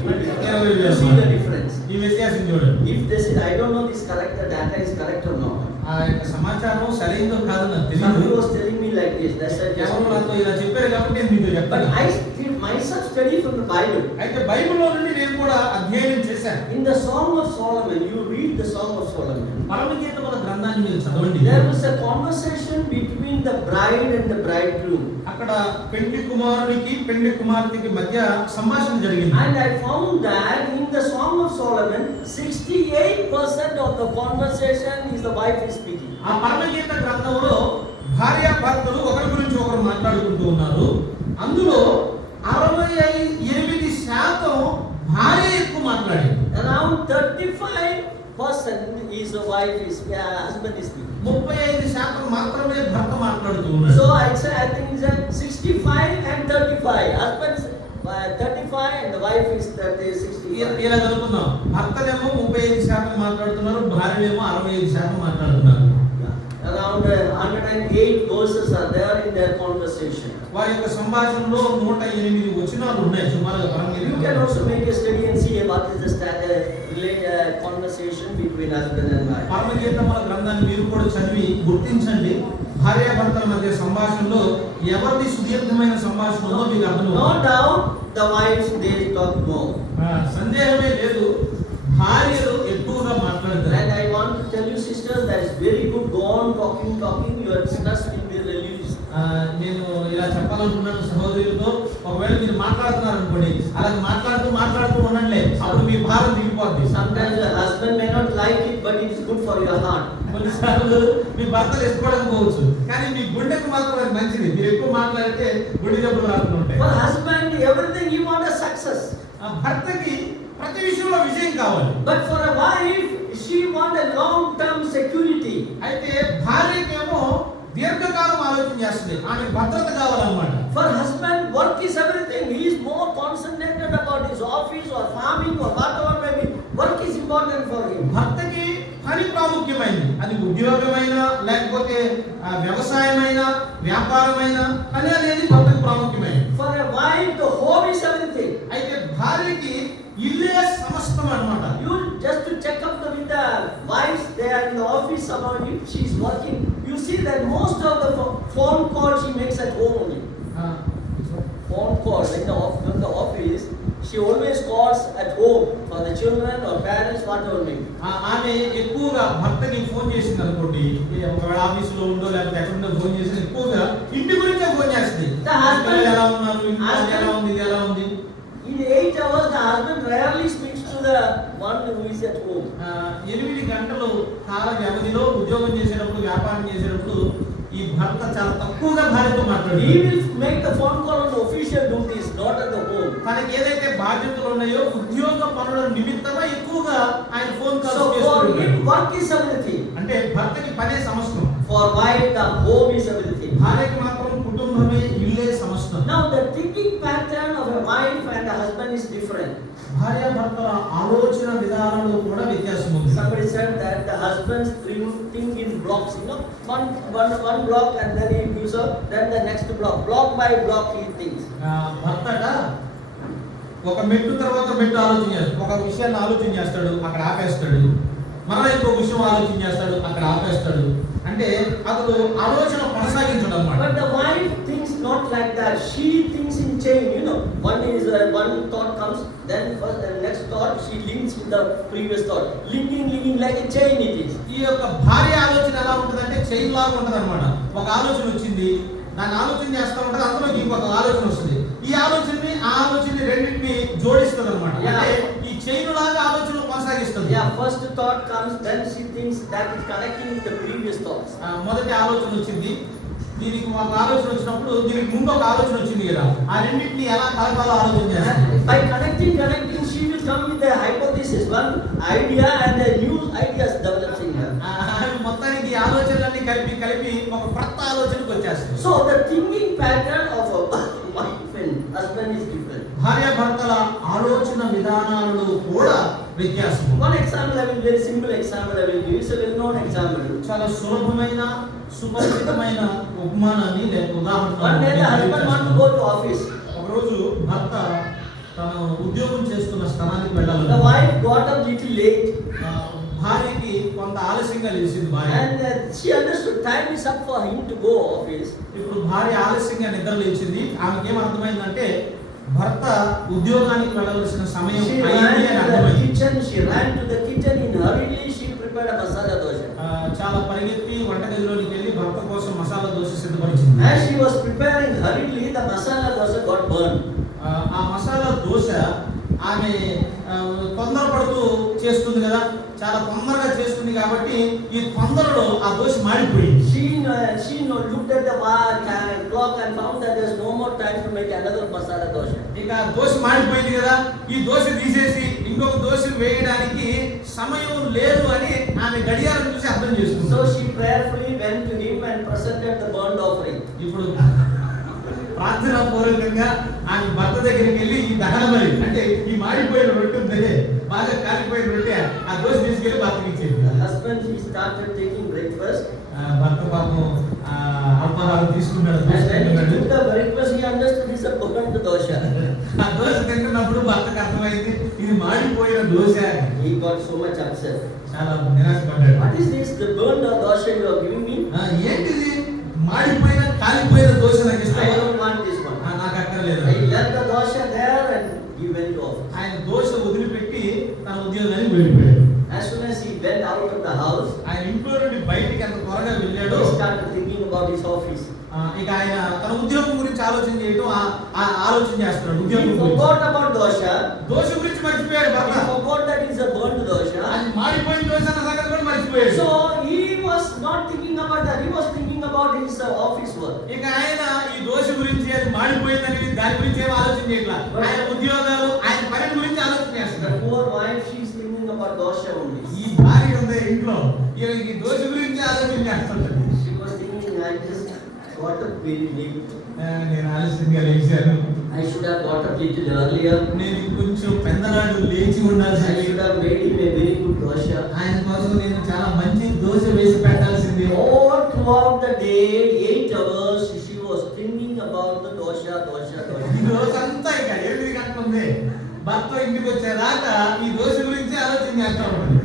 20,000. See the difference. ఈ వ్యత్యాసం చూడండి. If this is, I don't know this correct, the data is correct or not. ఆ యొక్క సమాచారం సరైనదో కాదో నాకు Somebody తెలియదు. was telling me like this. That's why ఎవరు నాతో ఇలా చెప్పారు కాబట్టి నేను మీతో But చెప్తాను. I did myself study from the Bible. అయితే బైబిల్లో నుండి నేను కూడా అధ్యయనం చేశాను. In the Song of Solomon, you read the Song of Solomon. పరమగీతముల గ్రంథాన్ని మీరు చదవండి. There was a conversation between the bride and the bridegroom. అక్కడ పెండ్లి కుమారునికి పెండ్లి కుమార్తెకి మధ్య సంభాషణ జరిగింది. And I found that in the Song of Solomon, 68% of the conversation is the wife is speaking. ఆ పరమగీత గ్రంథంలో భార్య భర్తలు ఒకరి గురించి ఒకరు మాట్లాడుకుంటూ ఉన్నారు. అందులో 68% భార్య ఎక్కువ మాట్లాడింది. Around 35% is the wife is, husband is speaking. 35% మాత్రమే భర్త మాట్లాడుతూ ఉన్నాడు. So I think it's a 65 and 35. Husband is 35 and the wife is 65. ఇలా కలుపుకుందాం. భర్తలేమో 35% మాట్లాడుతున్నారు, భార్యలేమో 65% మాట్లాడుతున్నారు. Around 108 verses are there in their conversation. వారి యొక్క సంభాషణలో 108 వచనాలు ఉన్నాయి సుమారుగా పరమగీత. You can also make a study and see what is the standard conversation between husband and wife. పరమగీతముల గ్రంథాన్ని మీరు కూడా చదివి గుర్తించండి. భార్యాభర్తల మధ్య సంభాషణలో ఎవరిది సుదీర్ఘమైన సంభాషణ ఉందో మీకు అర్థమవుతుంది. No doubt the wives they talk more. సందేహమే లేదు, భార్యలు ఎక్కువగా మాట్లాడతారు. And I want to tell you sisters that is very good. Go on talking. Your stress will be released. నేను ఇలా చెప్పాలనుకున్నాను సహోదరులతో, ఒకవేళ మీరు మాట్లాడుతున్నారు అనుకోండి, అలాగే మాట్లాడుతూ ఉండండి, అప్పుడు మీ భారం దిగిపోద్ది. Sometimes the husband may not like it, but it is good for your heart. కొన్నిసార్లు మీ భర్తలు ఇష్టపడకపోవచ్చు, కానీ మీ గుండెకు మాత్రం అది మంచిది. మీరు ఎక్కువ మాట్లాడితే గుండె జబ్బులు రాకుండా ఉంటాయి. For husband, everything he wants a success. ఆ భర్తకి ప్రతి విషయంలో విజయం కావాలి. But for a wife, she wants a long-term security. అయితే భార్యకేమో దీర్ఘకాలం ఆలోచన చేస్తుంది, ఆమె భద్రత కావాలన్నమాట. For husband, work is everything. He is more concentrated about his office or farming or whatever may be. Work is important for him. భర్తకి పని ప్రాముఖ్యమైనది. అది ఉద్యోగమైనా లేకపోతే వ్యవసాయమైనా వ్యాపారమైనా పని అనేది భర్తకు ప్రాముఖ్యమైనది. For a wife, the home is everything. అయితే భార్యకి ఇల్లే సమస్తం అన్నమాట. You just to check up with the wives, they are in the office about if she is working. You see that most of the phone calls she makes at home only. Phone calls in the office, she always calls at home for the children or parents, whatever may be. ఆమె ఎక్కువగా భర్తకి ఫోన్ చేసింది అనుకోండి, ఒకవేళ ఆఫీసులో ఉందో లేకపోతే ఎక్కడుందో ఫోన్ చేసి ఎక్కువగా ఇంటి గురించే ఫోన్ చేస్తుంది. ఎలా ఉన్నారు, ఇంట్లో ఎలా ఉంది, ఇది ఎలా ఉంది. In 8 hours, the husband rarely speaks to to the one who is at home. 8 గంటలు కాల వ్యవధిలో ఉద్యోగం చేసేటప్పుడు, వ్యాపారం చేసేటప్పుడు ఈ భర్త చాలా తక్కువగా భార్యతో మాట్లాడు. He will make the phone call on the official duties, not at the home. తనకి ఏదైతే బాధ్యతలు ఉన్నాయో ఉద్యోగ పనుల నిమిత్తమా ఎక్కువగా ఆయన ఫోన్ కాల్స్ So for చేస్తున్నాడు. him, work is everything. అంటే భర్తకి పనే సమస్తం. For wife, the home is everything. భార్యకి మాత్రం కుటుంబమే ఇల్లే సమస్తం. Now the thinking pattern of a wife and a husband is different. భార్య భర్తల ఆలోచన విధానంలో కూడా వ్యత్యాసం ఉంది. Somebody said that the husbands think in blocks, you know, one block and then he gives up, then the next block by block he thinks. భర్తట ఒక మెట్టు తర్వాత మెట్టు ఆలోచన చేస్తాడు. ఒక విషయాన్ని ఆలోచన చేస్తాడు, అక్కడ ఆపేస్తాడు. మరలా ఇంకో విషయం ఆలోచన చేస్తాడు, అక్కడ ఆపేస్తాడు. అంటే అతడు ఆలోచన కొనసాగించడం అన్నమాట. But the wife thinks not like that. She thinks in chain, you know. One thought comes, then first the next thought she links with the previous thought. Linking like a chain it is. ఈ యొక్క భార్య ఆలోచన ఎలా ఉంటుందంటే చైన్ లాగా ఉంటుంది అనమాట. ఒక ఆలోచన వచ్చింది, దాన్ని ఆలోచన చేస్తూ ఉంటుంది, అందులో ఇంకొక ఆలోచన వస్తుంది. ఈ ఆలోచనని ఆ ఆలోచనని రెండింటిని జోడిస్తుంది అనమాట. అంటే ఈ చైన్ లాగా ఆలోచనలు కొనసాగిస్తుంది. Yeah, first thought comes, then she thinks that is connecting with the previous thoughts. మొదటి ఆలోచన వచ్చింది, దీనికి ఒక ఆలోచన వచ్చినప్పుడు దీనికి ముందు ఒక ఆలోచన వచ్చింది కదా, ఆ రెండింటిని ఎలా కలపాలో ఆలోచన చేస్తుంది. By connecting, she will come with a hypothesis, one idea and a new ideas developing her. మొత్తానికి ఈ ఆలోచనలన్నీ కలిపి ఒక కొత్త ఆలోచనకు వచ్చేస్తుంది. So the thinking pattern of a wife and husband is different. భార్య భర్తల ఆలోచన విధానాలలో కూడా వ్యత్యాసం. One example I will, very simple example I will give. It's a well-known example. చాలా సులభమైన సుపరిచితమైన ఉపమానాన్ని లేదా ఉదాహరణ. One day the husband want to go to office. ఒకరోజు భర్త తన ఉద్యోగం చేస్తున్న స్థానానికి వెళ్ళాలి. The wife got up little late. భార్యకి కొంత ఆలస్యంగా లేచింది భార్య. And she understood time is up for him to go office. ఇప్పుడు భార్య ఆలస్యంగా నిద్ర లేచింది. ఆమెకి ఏం అర్థమైందంటే భర్త ఉద్యోగానికి వెళ్ళవలసిన సమయం అయింది అని అర్థమైంది. She ran to the kitchen in hurriedly. She prepared a masala dosha. చాలా పరిగెత్తి వంటగదిలోకి వెళ్ళి భర్త కోసం masala dosa సిద్ధపరిచింది. As she was preparing hurriedly, the masala dosha got burned. ఆ మసాలా దోశ ఆమె తొందరపడుతూ చేస్తుంది కదా, చాలా తొందరగా చేస్తుంది కాబట్టి ఈ తొందరలో ఆ దోశ మాడిపోయింది. She looked at the clock and found that there's no more time to make another masala dosha. ఇక దోశ మాడిపోయింది కదా, ఈ దోశ తీసేసి ఇంకొక దోశ వేయడానికి సమయం లేదు అని ఆమె గడియారం చూసి అర్థం చేసుకుంది. So she prayerfully went to him and presented the burnt offering. ఇప్పుడు ప్రార్థనా పూర్వకంగా ఆమె భర్త దగ్గరికి వెళ్ళి ఈ దహన బలి అంటే ఈ మాడిపోయిన రొట్టె ఉంది, బాగా కాలిపోయిన రొట్టె, ఆ దోశ తీసుకెళ్లి భర్తకి ఇచ్చేది. Husband, he started taking breakfast. భర్త పాపం అల్పాహారం తీసుకున్నాడు. The breakfast he understood is a burnt dosha. ఆ దోశ తింటున్నప్పుడు భర్తకు అర్థమైంది ఇది మాడిపోయిన dosa. He got so much upset. చాలా నిరాశపడ్డాడు. What is this? The burnt dosha you are giving me? ఏంటిది మాడిపోయిన కాలిపోయిన దోశ నాకు I ఇష్టం. don't want this one. నాకు అక్కర్లేదు. He left the dosha there and he went off. ఆయన దోశ వదిలిపెట్టి తన ఉద్యోగానికి వెళ్ళిపోయాడు. As soon as he went out of the house, ఆయన ఇంట్లో నుండి బయటికి ఎంత త్వరగా వెళ్ళాడో he started thinking about his office. ఇక ఆయన తన ఉద్యోగం గురించి ఆలోచన చేయడం ఆలోచన చేస్తున్నాడు. He ఉద్యోగం గురించి forgot about dosha. దోశ గురించి మర్చిపోయాడు He భర్త. forgot that it's a burnt dosha. అది మాడిపోయిన దోశ అన్న సంగతి కూడా మర్చిపోయాడు. So he was not thinking about that. He was thinking about his office work. ఇక ఆయన ఈ దోశ గురించి అది మాడిపోయిందని దాని గురించి ఏం ఆలోచన చేయట్లా. ఆయన ఉద్యోగాలు ఆయన పని గురించి ఆలోచన The చేస్తున్నాడు. poor wife, she is thinking about dosha only. ఈ భార్య ఉంది ఇంట్లో ఈ దోశ గురించి ఆలోచన చేస్తుంటది. She was thinking, I just got up very late. నేను ఆలస్యంగా లేచాను. I should have got up little earlier. నేను కొంచెం పెద్దనాడు లేచి I ఉండాల్సింది. should have made him a very good dosha. ఆయన కోసం నేను చాలా మంచి దోశ వేసి పెట్టాల్సింది. All throughout the day, 8 hours, she was thinking about the dosha. ఈ రోజంతా ఇక 8 గంటలు ఉంది. భర్త ఇంటికి వచ్చేదాకా ఈ దోశ గురించి ఆలోచన చేస్తా ఉంటుంది.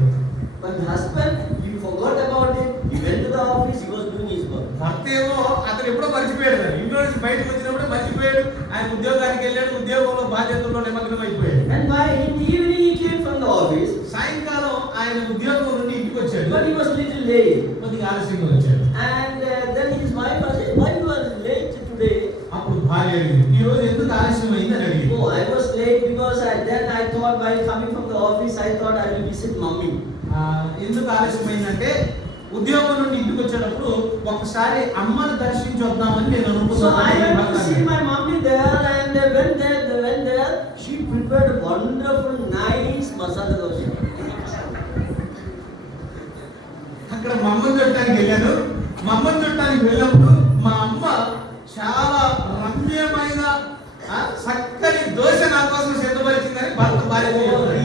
But the husband, he forgot about it. He went to the office, he was doing his work. భర్త ఏమో అతను ఎప్పుడో మర్చిపోయాడు. ఇంట్లో నుంచి బయటకు వచ్చినప్పుడు మర్చిపోయాడు. ఆయన ఉద్యోగానికి వెళ్ళాడు, ఉద్యోగంలో బాధ్యతల్లో నిమగ్నం అయిపోయాడు. And by in the evening, he came from the office. సాయంకాలం ఆయన ఉద్యోగం నుండి ఇంటికి వచ్చాడు. But he was little late. కొద్దిగా ఆలస్యంగా వచ్చాడు. And then his wife was saying, why you are late today? అప్పుడు భార్య అడిగింది, ఈ రోజు ఎందుకు ఆలస్యం అయిందని అడిగింది. Oh, I was late because I then I thought while coming from the office, I thought I will visit mommy. ఎందుకు ఆలస్యమైందంటే ఉద్యోగం నుండి ఇంటికి వచ్చేటప్పుడు ఒకసారి అమ్మను దర్శించి వద్దామని నేను So I went to see అనుకున్నాను. my mommy there, and when there, she prepared wonderful, nice masala dosa. అక్కడ మా అమ్మని చూడటానికి వెళ్ళాను. మా అమ్మని చూడటానికి వెళ్ళినప్పుడు మా అమ్మ చాలా రమ్యమైన చక్కని దోశ నా కోసం సిద్ధపరిచిందని భర్త భార్య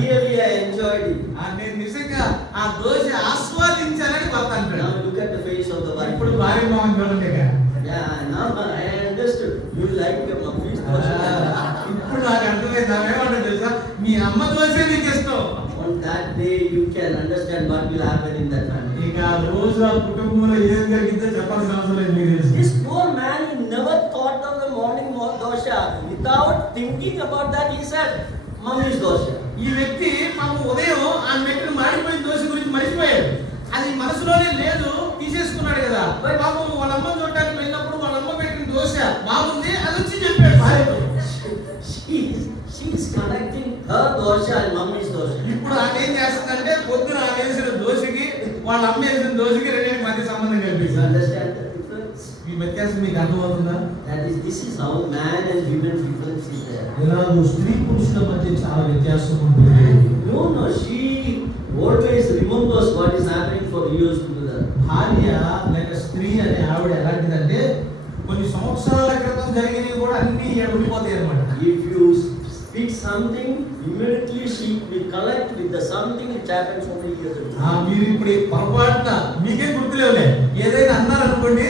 Really, I enjoyed it. నేను నిజంగా ఆ దోశ ఆస్వాదించాలని భర్త అంటాడు. Now look at the face of the wife. ఇప్పుడు భార్య మొహం చూడండి. Yeah, now I understood. You like your mommy's dosa. ఇప్పుడు నాకు అర్థమైంది. ఏమంటాడు తెలుసా, మీ అమ్మ దోశ నీకు ఇష్టం. On that day, you can understand what will happen in that family. ఇక రోజు ఆ కుటుంబంలో ఏం జరిగిందో చెప్పాల్సిన అవసరం లేదు, మీకు తెలుసు. This poor man, he never thought of the morning dosha. Without thinking about that, he said, "Mommy's dosha." ఈ వ్యక్తి పాపం ఉదయం ఆ మెట్టు మాడిపోయిన దోశ గురించి మర్చిపోయాడు. అది మనసులోనే లేదు, తీసేసుకున్నాడు కదా. పాపం వాళ్ళ అమ్మ చూడటానికి వెళ్ళినప్పుడు వాళ్ళ అమ్మ పెట్టిన దోశ బాగుంది, అది వచ్చి చెప్పాడు భార్యతో. She is connecting her dosha and mommy's dosha. ఇప్పుడు ఆమె ఏం చేస్తుందంటే పొద్దున ఆమె వేసిన దోశకి వాళ్ళ అమ్మ వేసిన దోశకి రెండింటి మధ్య సంబంధం You కల్పిస్తుంది. understand the difference? ఈ వ్యత్యాసం మీకు అర్థమవుతుందా? This is how man and women difference is there. ఇలాగ స్త్రీ పురుషుల మధ్య చాలా వ్యత్యాసం ఉంటుంది. No, she always remembers what is happening for years together. భార్య లేక స్త్రీ అనే ఆవిడ ఎలాంటిదంటే కొన్ని సంవత్సరాల క్రితం జరిగినవి కూడా అన్ని ఉండిపోతాయి అన్నమాట. If you speak something, immediately she will collect with the something which happened so many years ago. మీరు ఇప్పుడు పొరపాటున మీకేం గుర్తులేవులే, ఏదైనా అన్నారనుకోండి,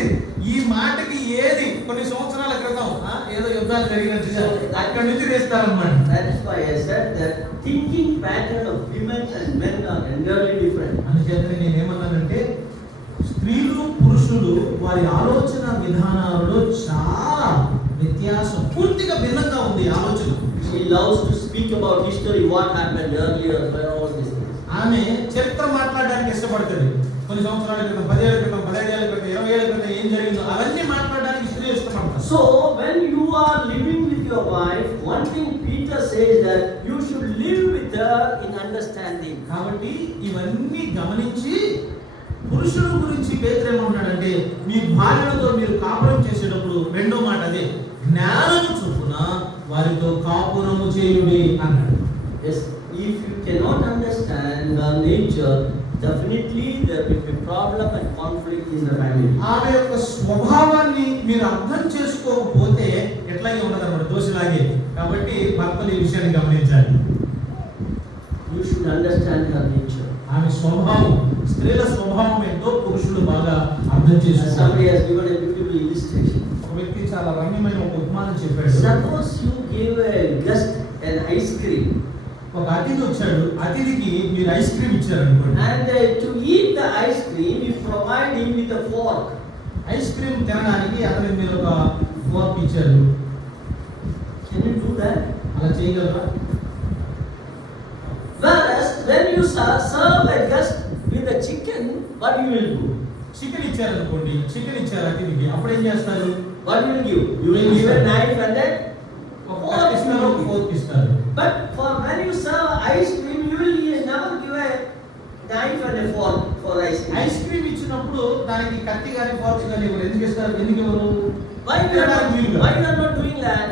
ఈ మాటకి ఏది కొన్ని సంవత్సరాల క్రితం ఏదో యుద్ధాలు జరిగినట్టు అక్కడి నుంచి తీస్తారన్నమాట. That is why I said that thinking pattern of women and men are entirely different. అందుచేత నేనేమన్నానంటే స్త్రీలు పురుషులు వారి ఆలోచన విధానాలలో చాలా వ్యత్యాసం, పూర్తిగా భిన్నంగా ఉంది ఆలోచన. She loves to speak about history, what happened earlier, all these things. ఆమె చరిత్ర మాట్లాడడానికి ఇష్టపడుతుంది. కొన్ని సంవత్సరాల క్రితం, 10 ఏళ్ల క్రితం, 15 ఏళ్ల క్రితం, 20 ఏళ్ల క్రితం ఏం జరిగిందో అవన్నీ మాట్లాడడానికి స్త్రీ ఇష్టపడతారు. So when you are living with your wife, one thing Peter says that you should live with her in understanding. కాబట్టి ఇవన్నీ గమనించి పురుషుల గురించి పేతురు ఏమంటున్నాడంటే మీ భార్యలతో మీరు కాపురం చేసేటప్పుడు రెండో మాట అదే, జ్ఞానము చొప్పున వారితో కాపురము చేయుడి అన్నాడు. Yes, if you cannot understand her nature, definitely there will be problem and conflict in the family. ఆమె యొక్క స్వభావాన్ని మీరు అర్థం చేసుకోకపోతే ఎట్లాగే ఉండదన్నమాట, దోషలాగే. కాబట్టి భర్తలు ఈ విషయాన్ని గమనించాలి. You should understand her nature. ఆమె స్వభావం, స్త్రీల స్వభావం ఏంటో పురుషులు బాగా అర్థం చేసుకోవాలి. Somebody has given a beautiful illustration. ఒక వ్యక్తి చాలా రమ్యమైన ఒక ఉపమానం చెప్పాడు. Suppose you give a guest an ice cream. ఒక అతిథి వచ్చాడు, అతిథికి మీరు ఐస్ క్రీమ్ ఇచ్చారనుకోండి. And to eat the ice cream, you provide him with a fork. Ice cream తినడానికి అతనికి మీరు ఒక ఫోర్క్ ఇచ్చారు. Can you do that? అలా చేయగలరా? Whereas when you serve a guest with a chicken, what you will do? Chicken ఇచ్చారనుకోండి, చికెన్ ఇచ్చారు అతిథికి, అప్పుడు ఏం చేస్తారు? What you will give? You will give a knife and then ఒక కత్తి ఇస్తారు, ఒక ఫోర్క్ ఇస్తారు. But for when you serve ice cream, you will never give a knife and a fork for ice cream. Ice cream ఇచ్చినప్పుడు దానికి కత్తి కానీ ఫోర్క్ కానీ ఇవ్వరు. ఎందుకు ఇస్తారు? ఎందుకు ఇవ్వరు? Why you are not doing that?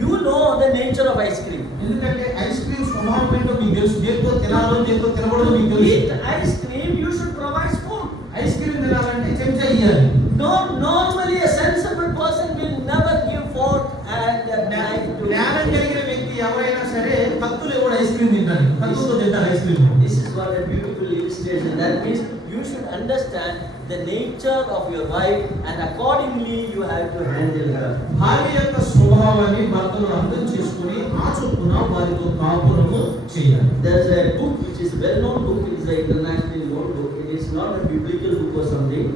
You know the nature of ice cream. ఎందుకంటే ఐస్ క్రీమ్ స్వభావం ఏంటో మీకు తెలుసు. దేంతో తినాలో దేంతో తినకూడదో మీకు తెలుసు. Eat ice cream, you should provide spoon. Ice cream తినాలంటే చెంచా ఇయ్యాలి. No, normally a sensible person will never give fork and a knife to. జ్ఞానం కలిగిన వ్యక్తి ఎవరైనా సరే కత్తులు కూడా ఐస్ క్రీమ్ తింటారు, కత్తులతో తింటారు ice cream. This is what a beautiful illustration. That means you should understand the nature of your wife and accordingly you have to handle her. భార్య యొక్క స్వభావాన్ని భర్తలు అర్థం చేసుకుని ఆ చొప్పున వారితో కాపురము చేయాలి. There is a book which is well known book. It is an internationally known book. It is not a biblical book or something,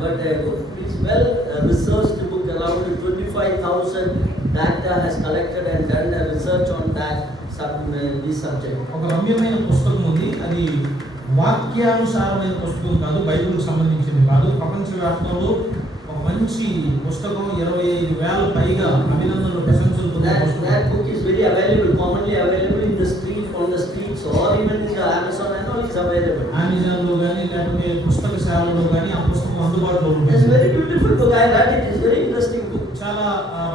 but a book which is well researched book. Around 25,000 data has collected and done a research on that this subject. ఒక రమ్యమైన పుస్తకం ఉంది. అది వాక్యానుసారమైన పుస్తకం కాదు, బైబిల్కి సంబంధించింది కాదు. ప్రపంచవ్యాప్తంలో ఒక మంచి పుస్తకం, 25,000 పైగా అభినందనలు, ప్రశంసలు పొందిన పుస్తకం. That book is very available, commonly available in the street, on the streets, or even in the Amazon and all. It's available. Amazon లో గానీ లేకపోతే పుస్తకశాలలో గానీ ఆ పుస్తకం అందుబాటులో ఉంటుంది. It's a very beautiful book. I read it. It's a very interesting book. చాలా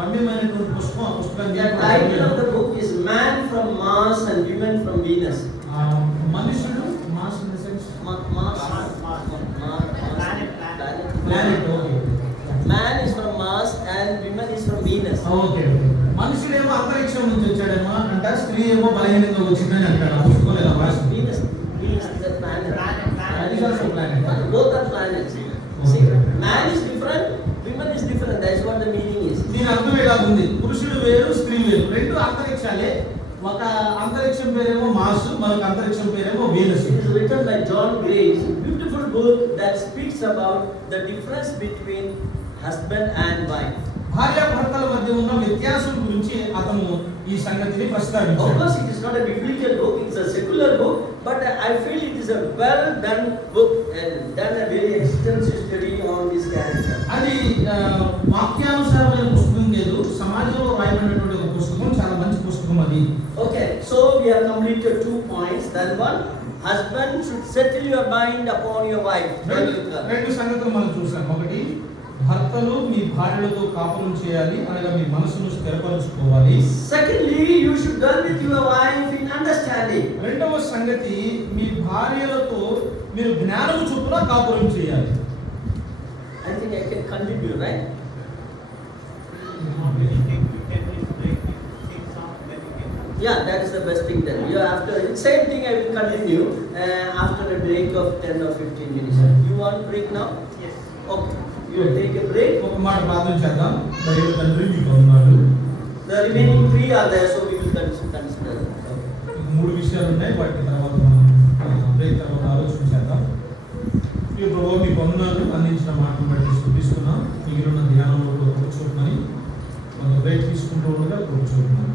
రమ్యమైనటువంటి పుస్తకం. ఆ పుస్తకం The title of the book is Man from Mars and Women from Venus. మనుషుడు mass in the sense Planet. Okay. Man is from Mars and women is from Venus. Okay. మనుషుడేమో అంతరిక్షం నుంచి వచ్చాడేమో అంట, స్త్రీ ఏమో బలహీనంగా వచ్చిందని అంటాడు. ఆ పుస్తకం లేదా రాసి. Venus is a planet. It is also a planet. Both are planets. See, man is different, women is different. That's what the meaning is. దీని అర్థం ఎలా ఉంది? పురుషుడు వేరు, స్త్రీ వేరు, రెండు అంతరిక్షాలే. ఒక అంతరిక్షం పేరేమో మార్స్, మరొక అంతరిక్షం పేరేమో Venus. It is written by John Grace, beautiful book that speaks about the difference between husband and wife. భార్యాభర్తల మధ్య ఉన్న వ్యత్యాసం గురించి అతను ఈ సంగతిని Of ప్రస్తావించాడు. course, it is not a biblical book; it's a secular book. But I feel it is a well done book and done a very extensive study on this character. అది వాక్యానుసారమైన పుస్తకం లేదు, సమాజంలో రాయబడినటువంటి ఒక పుస్తకం, చాలా మంచి పుస్తకం అది. Okay, so we have completed 2 points. Then one, husband should settle your mind upon your wife. రెండు సంగతులు మనం చూసాం. ఒకటి, భర్తలు మీ భార్యలతో కాపురం చేయాలి, అనగా మీ మనసును స్థిరపరచుకోవాలి. Secondly, you should dwell with your wife in understanding. రెండవ సంగతి, మీ భార్యలతో మీరు జ్ఞానము చొప్పున కాపురం చేయాలి. I think I can continue, right? Yeah, that is the best thing then. You after same thing I will continue after a break of 10 or 15 minutes. You want break now? Yes. Okay. You will take a break. ఒక మాట ప్రార్థన చేద్దాం. దైవ తండ్రి మీకు వందనాలు. The remaining 3 are there, so we will consider. మూడు విషయాలు ఉన్నాయి, వాటి తర్వాత మనం బ్రేక్ తర్వాత ఆలోచన చేద్దాం. ఈ ప్రభువు మీకు వందనాలు, అందించిన మాటను బట్టి స్తుతిస్తున్నాం. మిగిలిన ధ్యానంలో కూర్చోమని మనం బ్రేక్ తీసుకుంటూ ఉండగా కూర్చోతున్నాం.